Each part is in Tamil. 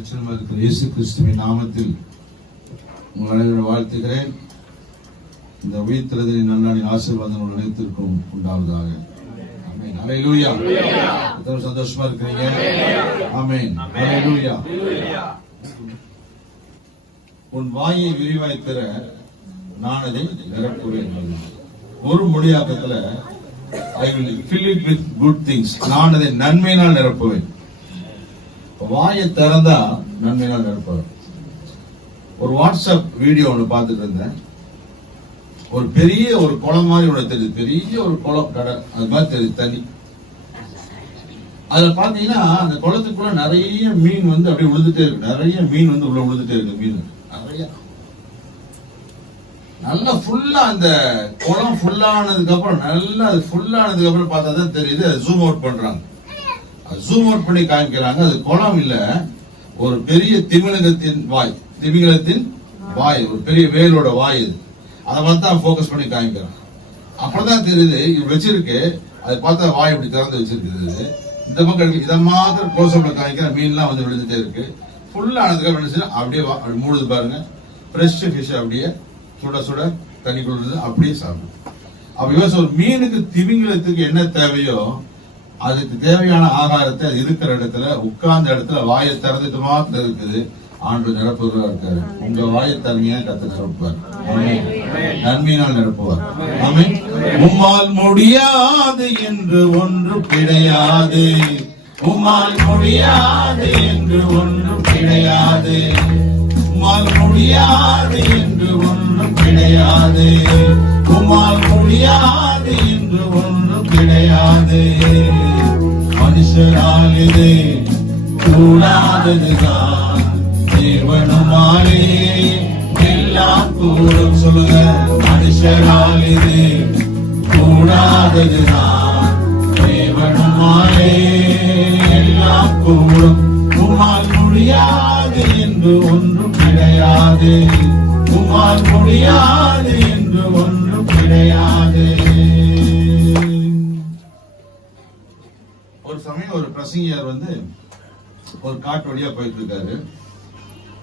இரட்சகருமாய் இருக்கிற இயேசு கிறிஸ்துவின் நாமத்தில் உங்கள் அனைவரை வாழ்த்துகிறேன். இந்த உயிர்த்தெழுதலின் நன்னாளின் ஆசீர்வாதம் உங்கள் அனைத்திற்கும் உண்டாவதாக. ஆமென். ஹல்லேலூயா. எத்தனை சந்தோஷமா இருக்கிறீங்க? ஆமென். ஹல்லேலூயா. உன் வாயை விரிவாய் திற, நான் அதை நிரப்புவேன். ஒரு மொழியாக்கத்துல I will fill it with good things. நான் அதை நன்மையினால் நிரப்புவேன். வாயை திறந்தா நன்மையினால் நிரப்புவேன். ஒரு வாட்ஸ்அப் வீடியோ ஒன்று பார்த்துட்டு இருந்தேன். ஒரு பெரிய ஒரு குளம் மாதிரி ஒன்று தெரியுது. பெரிய ஒரு குளம், கடை, அது மாதிரி தெரியுது தண்ணி. அதுல பாத்தீங்கன்னா அந்த குளத்துக்குள்ள நிறைய மீன் வந்து அப்படியே விழுந்துட்டே இருக்கு. நிறைய மீன் வந்து உள்ள விழுந்துட்டே இருக்கு. மீன் நிறைய நல்லா ஃபுல்லா அந்த குளம் ஃபுல்லானதுக்கு அப்புறம் நல்லா அது ஃபுல்லானதுக்கு அப்புறம் பார்த்தா தான் தெரியுது. ஜூம் அவுட் பண்றாங்க. ஜூம் அவுட் பண்ணி காமிக்கிறாங்க. அது குளம் இல்ல, ஒரு பெரிய திமிங்கலத்தின் வாய். திமிங்கலத்தின் வாய், ஒரு பெரிய வேலோட வாய். இது அதை பார்த்தா போக்கஸ் பண்ணி காமிக்கிறாங்க. அப்பதான் தெரியுது இது வச்சிருக்கு. அதை பார்த்தா வாய் இப்படி திறந்து வச்சிருக்கு. இந்த பக்கம் இதை மாத்திரம் க்ளோஸ் அப்ல காமிக்கிற மீன்லாம் வந்து விழுந்துட்டே இருக்கு. ஃபுல்லா ஆனதுக்கு அப்புறம் அப்படியே மூடுது பாருங்க. ஃப்ரெஷ் ஃபிஷ் அப்படியே சுட சுட தண்ணி கொடுக்குது, அப்படியே சாப்பிடும். அப்ப யோசி, ஒரு மீனுக்கு திமிங்கலத்துக்கு என்ன தேவையோ அதுக்கு தேவையான ஆகாரத்தை அது இருக்கிற இடத்துல உட்கார்ந்த இடத்துல வாயை திறந்துட்டு மாத்திரம் இருக்குது. ஆண்டு நிரப்புவதா இருக்காரு. உங்க வாயை திறமையா கத்து நிரப்புவார். நன்மையினால் நிரப்புவார். ஆமென். உம்மால் முடியாது என்று ஒன்று கிடையாது. உம்மால் முடியாது என்று ஒன்று கிடையாது. உம்மால் முடியாது என்று ஒன்றும் கிடையாது. உம்மால் முடியாது என்று ஒன்றும் கிடையாது. மனுஷரால் இது கூடாததுதான், தேவனுமாலே எல்லாம் கூடும். சொல்லுங்க, மனுஷரால் இது கூடாததுதான், தேவனுமாலே எல்லாம் கூடும். உம்மால் முடியாது என்று ஒன்றும் கிடையாது. உம்மால் முடியாது என்று ஒன்றும் கிடையாது. ஒரு சமயம் ஒரு பிரசங்கியார் வந்து ஒரு காட்டு வழியா போயிட்டு இருக்காரு.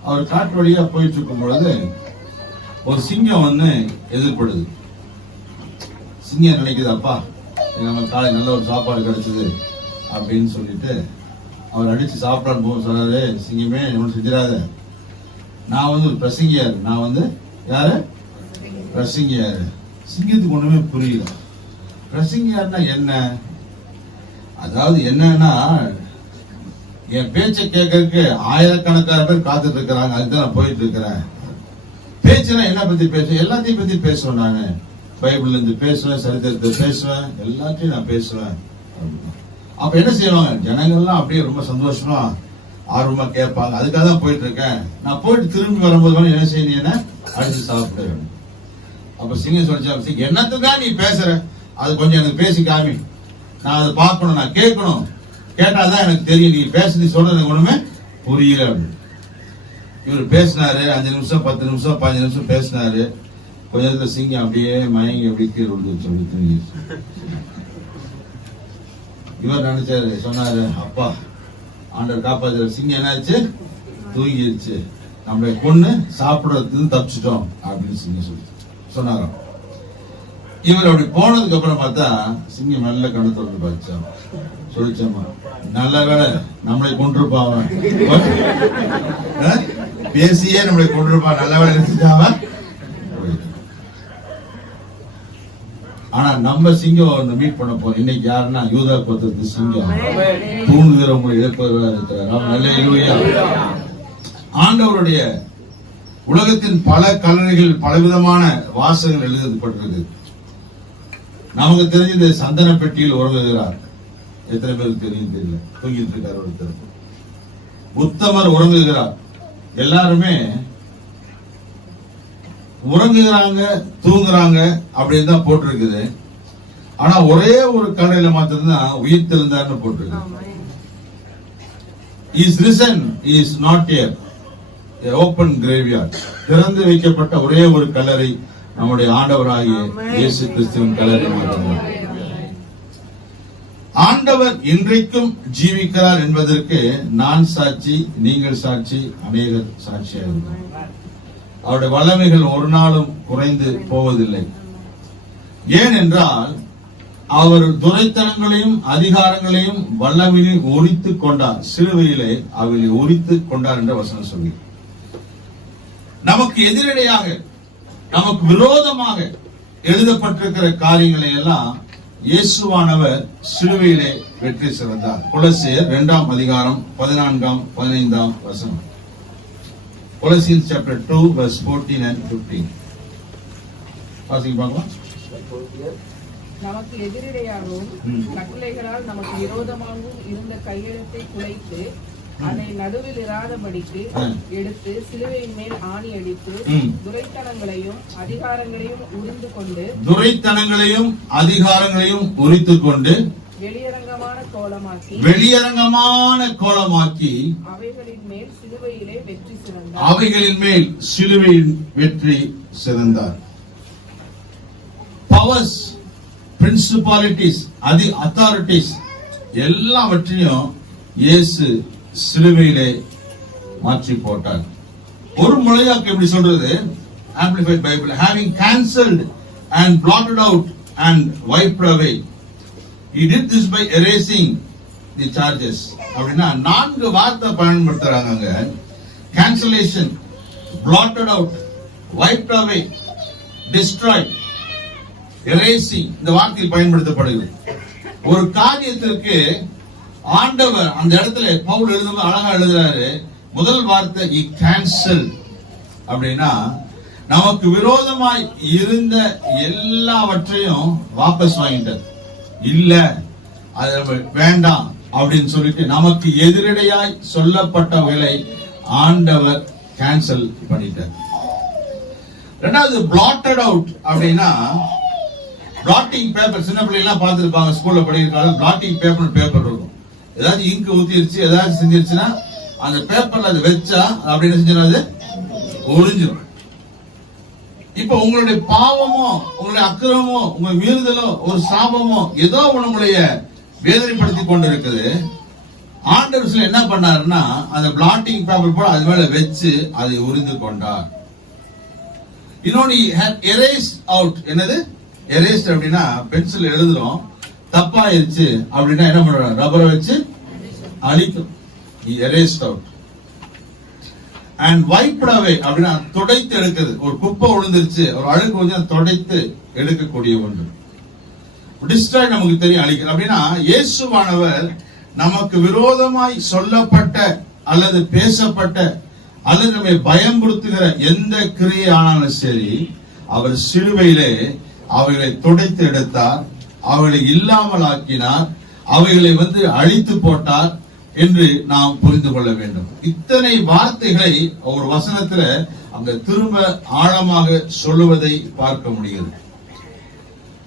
அவர் காட்டு வழியா போயிட்டு இருக்கும் பொழுது ஒரு சிங்கம் வந்து எதிர்படுது. சிங்கம் நினைக்குது, அப்பா நம்ம காலை நல்ல ஒரு சாப்பாடு கிடைச்சது அப்படின்னு சொல்லிட்டு அவர் அடிச்சு சாப்பிடான்னு போக சொன்னாரு. சிங்கமே ஒன்றும் செஞ்சிடாத, நான் வந்து ஒரு பிரசங்கியாரு. நான் வந்து யாரு? பிரசங்கியாரு. சிங்கத்துக்கு ஒண்ணுமே புரியல. பிரசங்கியாருன்னா என்ன? அதாவது என்னன்னா, என் பேச்சை கேட்கறதுக்கு ஆயிரக்கணக்கான பேர் காத்துட்டு இருக்கிறாங்க, அதுதான் நான் போயிட்டு இருக்கிறேன். பேச்சுனா என்ன பத்தி பேசுவேன்? எல்லாத்தையும் பத்தி பேசுவேன். நான் பைபிள்ல இருந்து பேசுவேன், சரித்திரத்தை பேசுவேன், எல்லாத்தையும் நான் பேசுவேன். அப்ப என்ன செய்வாங்க ஜனங்கள்லாம்? அப்படியே ரொம்ப சந்தோஷமா ஆர்வமா கேட்பாங்க. அதுக்காக தான் போயிட்டு இருக்கேன். நான் போயிட்டு திரும்பி வரும்போது என்ன செய்யணும்? என்ன அடிச்சு சாப்பிட. அப்ப சிங்கம் சொல்லிச்சா, என்னத்துதான் நீ பேசுற? அது கொஞ்சம் எனக்கு பேசி காமி, நான் அதை பார்க்கணும், நான் கேட்கணும். கேட்டாதான் எனக்கு தெரியும். நீ பேசுறது சொல்றது ஒண்ணுமே புரியல. இவர் பேசினாரு. 5 நிமிஷம் 10 நிமிஷம் 15 நிமிஷம் பேசினாரு. கொஞ்ச நேரத்துல சிங்கம் அப்படியே மயங்கி அப்படி கீழே விழுந்து. இவர் நினைச்சாரு, சொன்னாரு, அப்பா ஆண்டவர் காப்பாற்ற. சிங்கம் என்னாச்சு? தூங்கிடுச்சு. நம்மளை கொன்னு சாப்பிடறதுக்கு தப்பிச்சிட்டோம் அப்படின்னு சிங்கம் சொன்னாராம். இவர் அப்படி போனதுக்கு அப்புறம் பார்த்தா சிங்கம் நல்ல கண்ணு திறந்து பார்த்துச்சா. சொல்லிச்சாமா, நல்ல வேலை நம்மளை கொண்டிருப்பான், பேசியே நம்மளை கொண்டிருப்பான், நல்ல வேலை நினைச்சாம. ஆனா நம்ம சிங்கம் மீட் பண்ண போறோம் இன்னைக்கு. யாருன்னா யூதா கோத்திரத்து சிங்கம், தூங்குகிறவங்களை இழப்பவராக இருக்கிறார். அல்லேலூயா. ஆண்டவருடைய உலகத்தின் பல கல்லறைகள் பலவிதமான வாசகங்கள் எழுதப்பட்டிருக்கு. நமக்கு தெரிஞ்சது சந்தன பெட்டியில் உறங்குகிறார். எத்தனை பேருக்கு தெரியும் தெரியல. தூங்கிட்டு இருக்கார் ஒருத்தர். உத்தமர் உறங்குகிறார். எல்லாருமே உறங்குகிறாங்க, தூங்குறாங்க அப்படின்னு தான் போட்டிருக்குது. ஆனா ஒரே ஒரு கடையில மாத்திரம்தான் உயிர் தெழுந்தார்னு போட்டிருக்கு. Is risen is not here, open graveyard. திறந்து வைக்கப்பட்ட ஒரே ஒரு கல்லறை நம்முடைய ஆண்டவராகிய இயேசு கிறிஸ்துவின் கல்லறை மாத்திரம். ஆண்டவர் ஆண்டவர் இன்றைக்கும் ஜீவிக்கிறார் என்பதற்கு நான் சாட்சி, நீங்கள் சாட்சி, அநேகர் சாட்சியாக இருக்கிறார். அவருடைய வல்லமைகள் ஒரு நாளும் குறைந்து போவதில்லை. ஏனென்றால் அவர் துரைத்தனங்களையும் அதிகாரங்களையும் வல்லமையிலும் உரித்து கொண்டார். சிலுவையிலே அவர்களை உரித்து கொண்டார் என்ற வசனம் சொல்லி, நமக்கு எதிரடையாக, நமக்கு விரோதமாக எழுதப்பட்டிருக்கிற காரியங்களை எல்லாம் இயேசுவானவர் சிலுவையிலே வெற்றி சிறந்தார். கொலோசியர் 2 அதிகாரம் 14 15 வசனம். Colossians chapter 2 verse 14 and 15. வாசிங்க பார்க்கலாம். நமக்கு எதிரிடையாகவும் கட்டளைகளால் நமக்கு விரோதமாகவும் இருந்த கையெழுத்தை குலைத்து அதை நடுவில் இராதபடிக்கு எடுத்து சிலுவையின் மேல் ஆணி அடித்து துரைத்தனங்களையும் அதிகாரங்களையும் உரித்து கொண்டு வெளியரங்கமான கோலமாக்கி அவைகளின் மேல் சிலுவையில் வெற்றி சிறந்தார். பவர்ஸ், பிரின்சிபாலிட்டிஸ், அத்தாரிட்டிஸ் எல்லாவற்றையும் இயேசு சிலுவையிலே மாற்றி போட்டார். ஒரு மொழியாக்கு எப்படி சொல்றது? Amplified Bible, having cancelled and blotted out and wiped away, he did this by erasing the charges. அப்படின்னா 4 வார்த்தை பயன்படுத்துறாங்க. cancellation, blotted out, wiped away, destroyed, erasing இந்த வார்த்தையில் பயன்படுத்தப்படுகிறது. ஒரு காரியத்திற்கு ஆண்டவர் அந்த இடத்துல பவுல் எழுதும் அழகா எழுதுறாரு. முதல் வார்த்தை he canceled அப்படின்னா நமக்கு விரோதமாய் இருந்த எல்லாவற்றையும் வாபஸ் வாங்கிட்டார். இல்ல அது வேண்டாம் அப்படின்னு சொல்லிட்டு நமக்கு எதிரடையாய் சொல்லப்பட்டவர்களை ஆண்டவர் கேன்சல் பண்ணிட்டார். ரெண்டாவது blotted out அப்படின்னா பிளாட்டிங் பேப்பர். சின்ன பிள்ளை எல்லாம் பார்த்துருப்பாங்க, ஸ்கூல்ல படிக்கிறாங்க. பிளாட்டிங் பேப்பர் இருக்கும். ஏதாவது இங்கு ஊத்திருச்சு, ஏதாவது செஞ்சிருச்சுன்னா அந்த பேப்பர்ல அது வச்சா அப்படின்னு செஞ்சிடும், அது ஒழிஞ்சிடும். இப்ப உங்களுடைய பாவமோ, உங்களுடைய அக்கிரமோ, உங்க மீறுதலோ, ஒரு சாபமோ ஏதோ உங்களுடைய வேதனைப்படுத்தி கொண்டு இருக்குது. ஆண்டவர் என்ன பண்ணாருன்னா அந்த பிளாட்டிங் பேப்பர் போல அது மேல வச்சு அதை உரிந்து கொண்டார். இன்னொன்னு erased out. என்னது erased அப்படின்னா பென்சில் எழுதுறோம், தப்பாயிருச்சு அப்படின்னா என்ன பண்ற? ரப்பரை வச்சு அழிக்கும். erased out. and wiped away அப்படின்னா துடைத்து எடுக்கிறது. ஒரு குப்பை விழுந்துருச்சு, ஒரு அழுக்கு கொஞ்சம் துடைத்து எடுக்கக்கூடிய ஒன்று. டிஸ்ட்ராய் நமக்கு தெரியும், அழிக்கிறது. அப்படின்னா இயேசுவானவர் நமக்கு விரோதமாய் சொல்லப்பட்ட அல்லது பேசப்பட்ட அல்லது நம்மை பயம்படுத்துகிற எந்த கிரியை ஆனாலும் சரி, அவர் சிலுவையிலே அவைகளை துடைத்து எடுத்தார், அவைகளை இல்லாமல் ஆக்கினார், அவைகளை அழித்து போட்டார் என்று நாம் புரிந்து கொள்ள வேண்டும். இத்தனை வார்த்தைகளை ஒரு வசனத்துல அங்க திரும்ப ஆழமாக சொல்லுவதை பார்க்க முடிகிறது.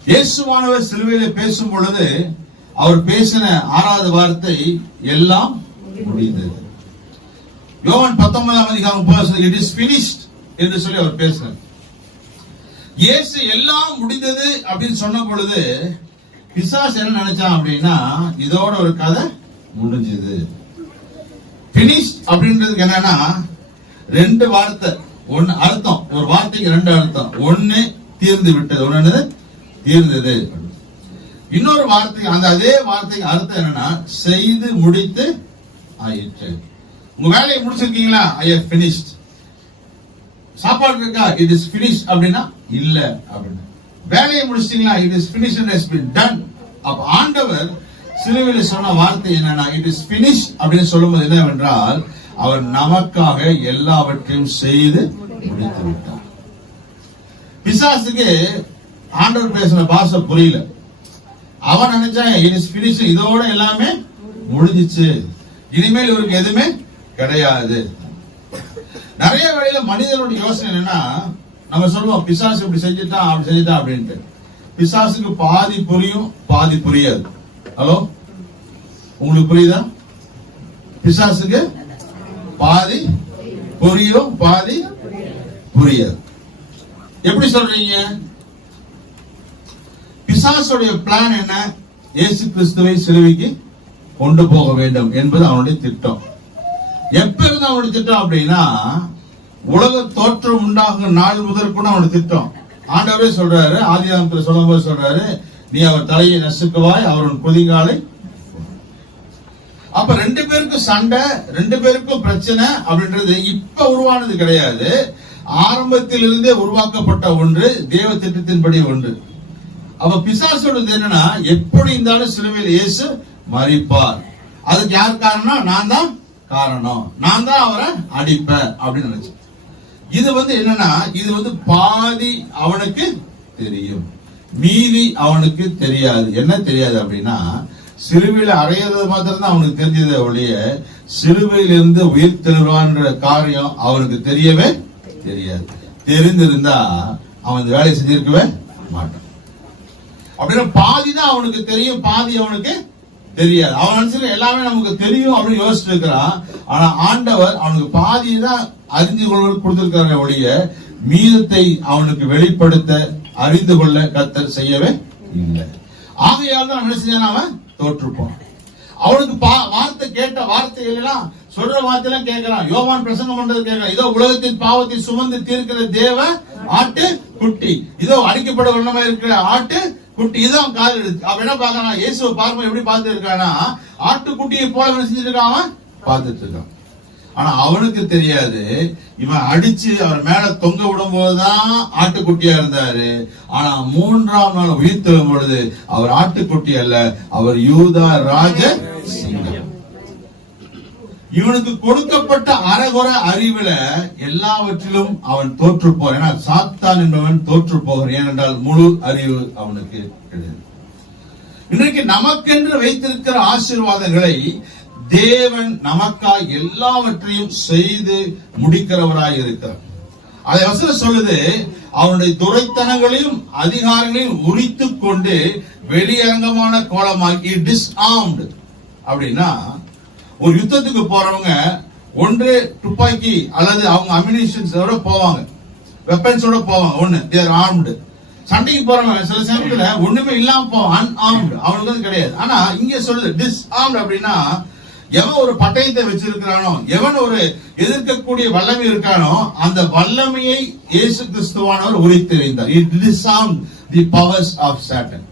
இயேசுவானவர் சிலுவையில பேசும் பொழுது அவர் பேசின 6வது வார்த்தை எல்லாம் முடிந்தது. யோவான் 19 அதிகாரம் it is finished என்று சொல்லி அவர் பேசினார். இயேசு எல்லாம் முடிந்தது அப்படின்னு சொன்ன பொழுது பிசாசு என்ன நினைச்சான் அப்படின்னா இதோட ஒரு கதை முடிஞ்சது. பினிஷ் அப்படின்றதுக்கு என்னன்னா 2 வார்த்தை, ஒன்னு அர்த்தம். ஒரு வார்த்தைக்கு 2 அர்த்தம். ஒன்னு தீர்ந்து விட்டது, ஒன்னு தீர்ந்தது. இன்னொரு வார்த்தை, அந்த அதே வார்த்தைக்கு அர்த்தம் என்னன்னா செய்து முடித்து ஆயிற்று. உங்க வேலையை முடிச்சிருக்கீங்களா? I have finished. சாப்பாடு இருக்கா? இட் இஸ் finished அப்படின்னா இல்ல அப்படின்னா. வேலையை முடிச்சிட்டீங்களா? It is finished and has been done. அப்ப ஆண்டவர் சிலுவையில் சொன்ன வார்த்தை என்னன்னா இட் இஸ் finished அப்படின்னு சொல்லும்போது என்னவென்றால் அவர் நமக்காக எல்லாவற்றையும் செய்து முடித்து விட்டார். பிசாசுக்கு ஆண்டவர் பேசின பாஷை புரியல. அவன் நினைச்சான் இட் இஸ் finished, இதோட எல்லாமே முடிஞ்சிச்சு, இனிமேல் இவருக்கு எதுவுமே கிடையாது. நிறைய வேளையில மனிதனுடைய யோசனை என்னன்னா நம்ம சொல்லுவோம் பிசாசு இப்படி செஞ்சுட்டான் அப்படி செஞ்சுட்டான் அப்படின்ட்டு. பிசாசுக்கு பாதி புரியும் பாதி புரியாது. ஹலோ, உங்களுக்கு புரியுதா? பிசாசுக்கு பாதி புரியும் பாதி புரியாது. எப்படி சொல்றீங்க? பிசாசுடைய பிளான் என்ன? இயேசு கிறிஸ்துவை சிலுவைக்கு கொண்டு போக வேண்டும் என்பது அவனுடைய திட்டம். எப்ப இருந்து அவனுடைய திட்டம் அப்படின்னா, உலக தோற்றம் உண்டாகும் நாள் முதல் கூட அவனுடைய திட்டம். ஆண்டவரே சொல்றாரு, ஆதியாகமத்தில் சொல்லும் போது சொல்றாரு, நீ அவர் தலையை நசுக்குவாய், அவரின் குதிகாலை. அப்ப ரெண்டு பேருக்கும் சண்டை, ரெண்டு பேருக்கும் பிரச்சனை அப்படின்றது இப்ப உருவானது கிடையாது. ஆரம்பத்தில் இருந்தே உருவாக்கப்பட்ட ஒன்று, தேவ திட்டத்தின்படி ஒன்று. அப்ப பிசாசோடது என்னன்னா, எப்படி இருந்தாலும் சிலுவையில் இயேசு மரிப்பார். அதுக்கு யார் காரணம்? நான் தான் காரணம், நான் தான் அவரை அடிப்பேன் அப்படின்னு நினைச்சு. இது என்னன்னா, இது பாதி அவனுக்கு தெரியும், மீதி அவனுக்கு தெரியாது. என்ன தெரியாது அப்படின்னா, சிலுவையில் அறையிறது மாத்திரம் தான் அவனுக்கு தெரிஞ்சதை ஒழிய சிலுவையிலிருந்து உயிர் தெழுவான்ற காரியம் அவனுக்கு தெரியவே தெரியாது. தெரிந்திருந்தா அவன் இந்த வேலையை செஞ்சிருக்கவே மாட்டான். அப்படின்னா பாதி தான் அவனுக்கு தெரியும், பாதி அவனுக்கு தெரியாது. அவன் நினைச்சிருக்க எல்லாமே நமக்கு தெரியும் அப்படின்னு யோசிச்சுட்டு இருக்கிறான். ஆனா ஆண்டவர் அவனுக்கு பாதி தான் அறிந்து கொள்ள கொடுத்திருக்கிற ஒழிய மீதத்தை அவனுக்கு வெளிப்படுத்த அறிந்து கொள்ள கர்த்தர் செய்யவே இல்லை. ஆகையால் தான் என்ன செஞ்சான், அவன் தோற்றுப்போம். அவனுக்கு வார்த்தை கேட்ட வார்த்தைகள் எல்லாம், சொல்ற வார்த்தையெல்லாம் கேட்கிறான். யோவான் பிரசங்கம் பண்றது கேட்கிறான். இதோ உலகத்தின் பாவத்தை சுமந்து தீர்க்கிற தேவ ஆட்டு குட்டி, இதோ அடிக்கப்பட வண்ணமா இருக்கிற ஆட்டு குட்டி, இதான் காது எடுத்து. அவன் என்ன பாக்குறான், இயேசுவை பார்க்கும் எப்படி பார்த்து இருக்கானா, ஆட்டுக்குட்டியை போல என்ன செஞ்சிருக்கான், அவன் பார்த்துட்டு இருக்கான். ஆனா அவனுக்கு தெரியாது, இவன் அடிச்சு அவர் மேல தொங்க விடும் போதுதான் ஆட்டுக்குட்டியா இருந்தாரு. ஆனா 3ஆம் நாள் உயிர் தெழும் பொழுது அவர் ஆட்டுக்குட்டி அல்ல, அவர் யூதா ராஜ சிங்கம். இவனுக்கு கொடுக்கப்பட்ட அரைகுற அறிவுல எல்லாவற்றிலும் அவன் தோற்று போறான். ஏன்னா சாத்தான் என்பவன் தோற்று போகிறான். ஏனென்றால் முழு அறிவு அவனுக்கு கிடையாது. இன்றைக்கு நமக்கென்று வைத்திருக்கிற ஆசீர்வாதங்களை தேவன் நமக்காய் எல்லாவற்றையும் செய்து முடிக்கிறவராய் இருக்கிறார். அதை வசனம் சொல்லுது, அவனுடைய துரைத்தனங்களையும் அதிகாரங்களையும் உரித்து கொண்டு வெளியரங்கமான கோலமாக்கி டிஸ்ஆர்ம்டு. அப்படின்னா ஒரு யுத்தத்துக்கு போறவங்க ஒன்று துப்பாக்கி அல்லது அவங்க அம்யூனிஷன்ஸோட போவாங்க, வெப்பன்ஸோட போவாங்க. ஒண்ணு தேர் ஆர்ம்டு. சண்டைக்கு போறவங்க சில சமயத்துல ஒண்ணுமே இல்லாம போவான், அன்ஆர்ம்டு. அவனுக்கு கிடையாது. ஆனா இங்க சொல்லுது டிஸ்ஆர்ம்டு. அப்படின்னா எவன் ஒரு பட்டயத்தை வச்சிருக்கிறானோ, எவன் ஒரு எதிர்க்கக்கூடிய வல்லமை இருக்கானோ, அந்த வல்லமையை இயேசு கிறிஸ்துவானவர் உரித்தெறிந்தார். He disarmed the powers of Satan.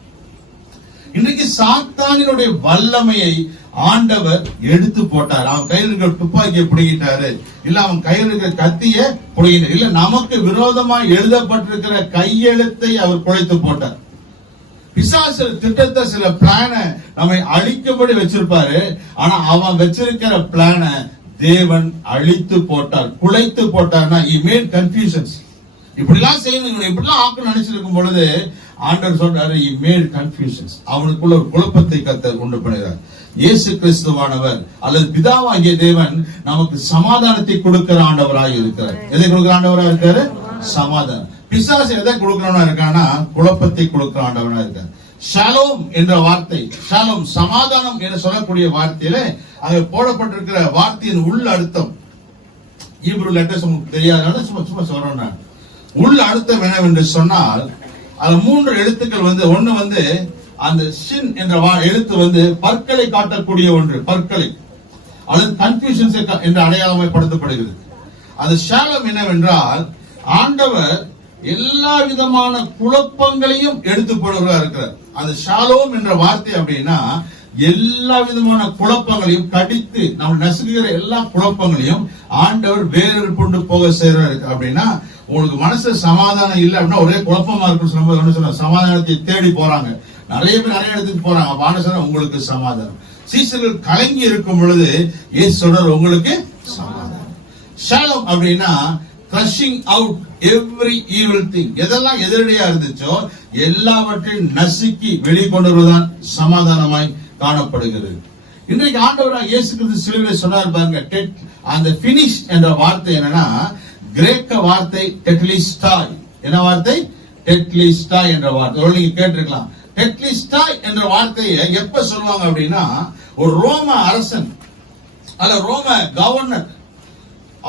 இன்றைக்கு சாத்தானினுடைய வல்லமையை ஆண்டவர் எடுத்து போட்டார். அவன் கையில் இருக்கிற துப்பாக்கியை பிடிக்கிட்டாரு, இல்ல அவன் கையில் இருக்கிற கத்திய பிடிக்கிட்டார், இல்ல நமக்கு விரோதமாக எழுதப்பட்டிருக்கிற கையெழுத்தை அவர் குலைத்து போட்டார். பிசாசு திட்டத்தை, சில பிளான நம்மை அழிக்கும்படி வச்சிருப்பாரு. ஆனா அவன் வச்சிருக்கிற பிளான தேவன் அழித்து போட்டார், குலைத்து போட்டார்னா he made confusions. இப்படிலாம் செய்யணும், இப்படிலாம் ஆக்கணும் நினைச்சிருக்கும் பொழுது ஆண்டவர் சொல்றாரு he made confusions. அவனுக்குள்ள ஒரு குழப்பத்தை கர்த்தர் உண்டு பண்ணுகிறார். இயேசு கிறிஸ்துவானவர் அல்லது பிதாவாகிய தேவன் நமக்கு சமாதானத்தை கொடுக்கிற ஆண்டவராய் இருக்கிறார். எதை கொடுக்கிற ஆண்டவராய் இருக்காரு? சமாதானம். பிசாசு எதை கொடுக்கிறவனா இருக்கானா, குழப்பத்தை கொடுக்கிற ஆண்டவனா இருக்கார். ஷாலோம் என்ற வார்த்தை, ஷாலோம் சமாதானம் என்று சொல்லக்கூடிய வார்த்தையில அங்க போடப்பட்டிருக்கிற வார்த்தையின் உள்ள அர்த்தம், ஹீப்ரு லெட்டர்ஸ் உங்களுக்கு தெரியாதனால சும்மா சொல்றேன் நான். உள்ள அர்த்தம் என்னவென்று சொன்னால், அது 3 எழுத்துக்கள் ஒண்ணு அந்த ஷின் என்ற எழுத்து பற்களை காட்டக்கூடிய ஒன்று, பற்களை அல்லது கன்ஃபியூஷன்ஸ் என்ற அடையாளமைப்படுத்தப்படுகிறது. அந்த ஷாலம் என்னவென்றால், ஆண்டவர் எல்லா விதமான குழப்பங்களையும் எடுத்து போடுவதாக இருக்கிறார். அந்த ஷாலோம் என்ற வார்த்தை அப்படின்னா எல்லா விதமான குழப்பங்களையும் கடித்து நம்ம நசுக்குகிற எல்லா குழப்பங்களையும் ஆண்டவர் வேறு கொண்டு போக செய்யறாரு. அப்படின்னா உங்களுக்கு மனசு சமாதானம் இல்லை அப்படின்னா ஒரே குழப்பமா இருக்குன்னு சொல்லும்போது என்ன சொன்ன, சமாதானத்தை தேடி போறாங்க. நிறைய பேர் நிறைய இடத்துக்கு போறாங்க. அப்ப சொன்ன உங்களுக்கு சமாதானம். சீசர்கள் கலங்கி இருக்கும் பொழுது இயேசு சொல்றார் உங்களுக்கு சமாதானம். ஷாலம் அப்படின்னா crushing out every evil thing. எதெல்லாம் எதிரடியா இருந்துச்சோ எல்லாவற்றையும் நசுக்கி வெளிக்கொண்டு வருவதுதான் சமாதானமாய் காணப்படுகிறது. இன்றைக்கு ஆண்டவராக இயேசு கிறிஸ்து சிலுவையில் சொன்னார் பாருங்க, அந்த பினிஷ் என்ற வார்த்தை என்னன்னா கிரேக்க வார்த்தை டெட்லிஸ்டாய். என்ன வார்த்தை? டெட்லிஸ்டாய் என்ற வார்த்தை. நீங்க கேட்டிருக்கலாம். டெட்லிஸ்டாய் என்ற வார்த்தையை எப்ப சொல்லுவாங்க அப்படின்னா, ஒரு ரோம அரசன் அல்ல ரோம கவர்னர்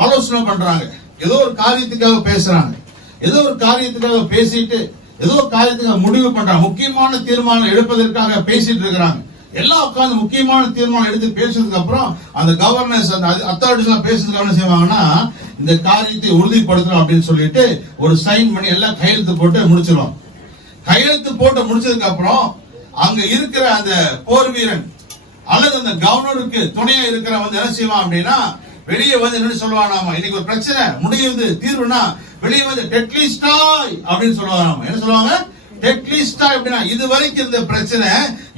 ஆலோசனை பண்றாங்க, ஏதோ ஒரு காரியத்துக்காக பேசுறாங்க. ஏதோ ஒரு காரியத்துக்காக பேசிட்டு ஏதோ காரியத்துக்கு முடிவு பண்றாங்க, முக்கியமான தீர்மானம் எடுப்பதற்காக பேசிட்டு இருக்கிறாங்க. எல்லாம் உட்கார்ந்து முக்கியமான தீர்மானம் எடுத்து பேசுறதுக்கு அப்புறம் அந்த கவர்னர்ஸ், அந்த அத்தாரிட்டிஸ் எல்லாம் பேசுறதுக்கு என்ன செய்வாங்கன்னா, இந்த காரியத்தை உறுதிப்படுத்தணும் அப்படின்னு சொல்லிட்டு ஒரு சைன் பண்ணி எல்லாம் கையெழுத்து போட்டு முடிச்சிருவாங்க. கையெழுத்து போட்டு முடிச்சதுக்கு அப்புறம் அங்க இருக்கிற அந்த போர் வீரன் அல்லது அந்த கவர்னருக்கு துணையா இருக்கிற வந்து என்ன செய்வான் அப்படின்னா, வெளியே வந்து என்ன சொல்லுவானாமா, இன்னைக்கு ஒரு பிரச்சனை முடியுது தீர்வுனா வெளியே வந்து டெட்லிஸ்டாய் அப்படின்னு சொல்லுவாங்க. என்ன சொல்லுவாங்க? டெட்லிஸ்டாய் அப்படின்னா இது வரைக்கும் இருந்த பிரச்சனை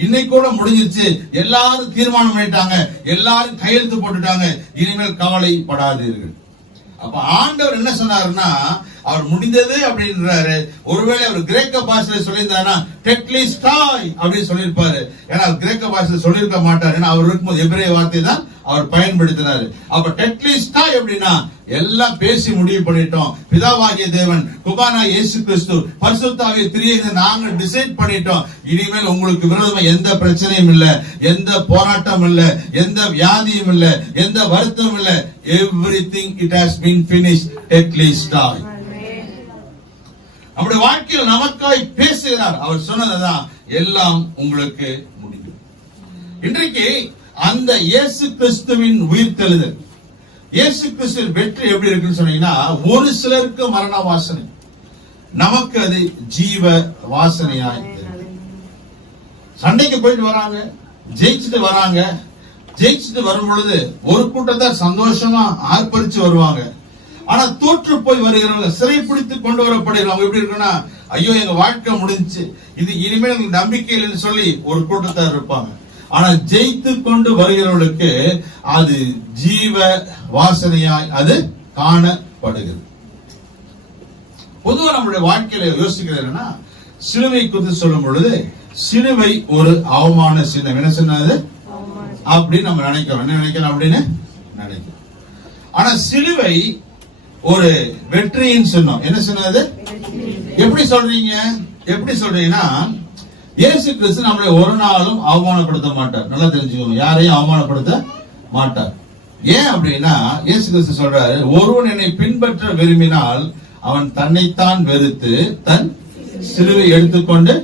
இன்னைக்கு கூட முடிஞ்சிருச்சு, எல்லாரும் தீர்மானம் பண்ணிட்டாங்க, எல்லாரும் கையெழுத்து போட்டுட்டாங்க, இனிமேல் கவலைப்படாதீர்கள். அப்ப ஆண்டவர் என்ன சொன்னாருன்னா, அவர் முடிந்தது அப்படின்றாரு. ஒருவேளை அவர் கிரேக்க பாஷையில சொல்லியிருந்தாருன்னா டெட்லிஸ்டாய் அப்படின்னு சொல்லியிருப்பாரு. ஏன்னா கிரேக்க பாஷையில சொல்லியிருக்க மாட்டார், ஏன்னா அவர் இருக்கும்போது எபிரேய வார்த்தை தான் அவர் பயன்படுத்தினாரு. அப்ப டெட்லிஸ்டாய் அப்படின்னா எல்லாம் பேசி முடிவு பண்ணிட்டோம், பிதாவாகிய தேவன், குமாரனா இயேசு கிறிஸ்து, பரிசுத்த ஆவிய திரியேக நாங்க டிசைட் பண்ணிட்டோம், இனிமேல் உங்களுக்கு விரோதமா எந்த பிரச்சனையும் இல்ல, எந்த போராட்டம் இல்ல, எந்த வியாதியும் இல்ல, எந்த வருத்தமும் இல்ல, everything it has been finished. டெட்லிஸ்டாய். நம்முடைய வாழ்க்கையில் நமக்காய் பேசுகிறார். அவர் சொன்னதுதான் எல்லாம் உங்களுக்கு முடியும். இன்றைக்கு அந்த இயேசு கிறிஸ்துவின் உயிர்த்தெழுதல், இயேசு கிறிஸ்துவின் வெற்றி எப்படி இருக்குன்னு சொன்னீங்கன்னா, ஒரு சிலருக்கு மரண வாசனை, நமக்கு அது ஜீவ வாசனையாய். சண்டைக்கு போயிட்டு வராங்க, ஜெயிச்சுட்டு வராங்க, ஜெயிச்சுட்டு வரும் பொழுது ஒரு கூட்டத்தை சந்தோஷமா ஆர்ப்பரிச்சு வருவாங்க. ஆனா தோற்று போய் வருகிறவங்க, சிறைப்பிடித்து கொண்டு வரப்படுகிறவங்க எப்படி இருக்குன்னா, ஐயோ எங்க வாழ்க்கை முடிஞ்சு, இது இனிமேல் நம்பிக்கை இல்லைன்னு சொல்லி ஒரு கூட்டத்தார் இருப்பாங்க. ஆனா ஜெயித்து கொண்டு வருகிறவர்களுக்கு அது ஜீவ வாசனையாய் அது காணப்படுகிறது. பொதுவா நம்முடைய வாழ்க்கையில யோசிக்கிறதுன்னா, சிலுவை குறித்து சொல்லும் பொழுது சிலுவை ஒரு அவமான சின்னம். என்ன சொன்னது அப்படின்னு நம்ம நினைக்கிறோம். என்ன நினைக்கிறோம் அப்படின்னு நினைக்கிறோம். ஆனா சிலுவை ஒரு வெற்றியின் சின்னம். என்ன சொன்னது? எப்படி சொல்றீங்க? எப்படி சொல்றீங்கன்னா, இயேசு கிறிஸ்து நம்மளை ஒரு நாளும் அவமானப்படுத்த மாட்டார். நல்லா தெரிஞ்சுக்கோங்க, யாரையும் அவமானப்படுத்த மாட்டார். ஏன் அப்படின்னா, இயேசு கிறிஸ்து சொல்றாரு, ஒருவன் என்னை பின்பற்ற விரும்பினால் அவன் தன்னைத்தான் வெறுத்து தன் சிலுவை எடுத்துக்கொண்டு.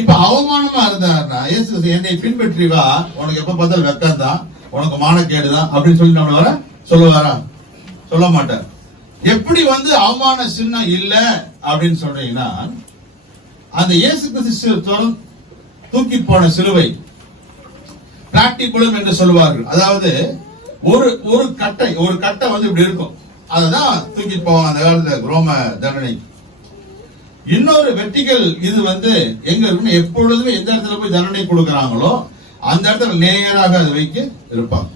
இப்ப அவமானமா இருந்தாருன்னா, இயேசு கிறிஸ்து என்னை பின்பற்றி வா, உனக்கு எப்ப பார்த்தாலும் வெக்கம் தான், உனக்கு மானக்கேடுதான் அப்படின்னு சொல்லி நம்மள வர சொல்லுவாரா? சொல்ல மாட்டார். எப்படி வந்து அவமான சின்னம் இல்ல அப்படின்னு சொல்றீங்கன்னா, அந்த இயேசு கிறிஸ்து தூக்கி போன சிலுவை பிளாட்டிபுலம் என்று சொல்லுவார்கள். அதாவது ஒரு கட்டை வந்து இப்படி இருக்கும், அதுதான் தூக்கி போவாங்க அந்த காலத்துல ரோம தண்டனை. இன்னொரு வெர்டிகல் இது வந்து எங்க இருக்குன்னு, எப்பொழுதுமே எந்த இடத்துல போய் தண்டனை கொடுக்கறாங்களோ அந்த இடத்துல நேராக அதை வைக்க இருப்பாங்க.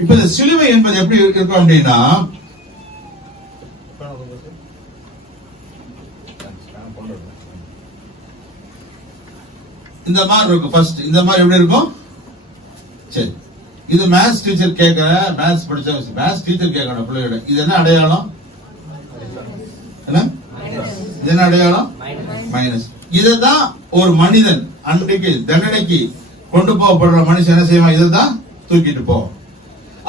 இப்ப இந்த சிலுவை என்பது எப்படி இருக்கும் அப்படின்னா, இந்த மாதிரி இருக்கும். ஃபர்ஸ்ட் இந்த மாதிரி எப்படி இருக்கும்? சரி, இது மேத்ஸ் டீச்சர் கேட்கிற, மேத்ஸ் படிச்ச மேத்ஸ் டீச்சர் கேட்கணும் பிள்ளையோட, இது என்ன அடையாளம்? என்ன இது என்ன அடையாளம்? மைனஸ். இதுதான் ஒரு மனிதன் அன்றைக்கு தண்டனைக்கு கொண்டு போகப்படுற மனுஷன் என்ன செய்வான்? இதுதான் தூக்கிட்டு போவான்.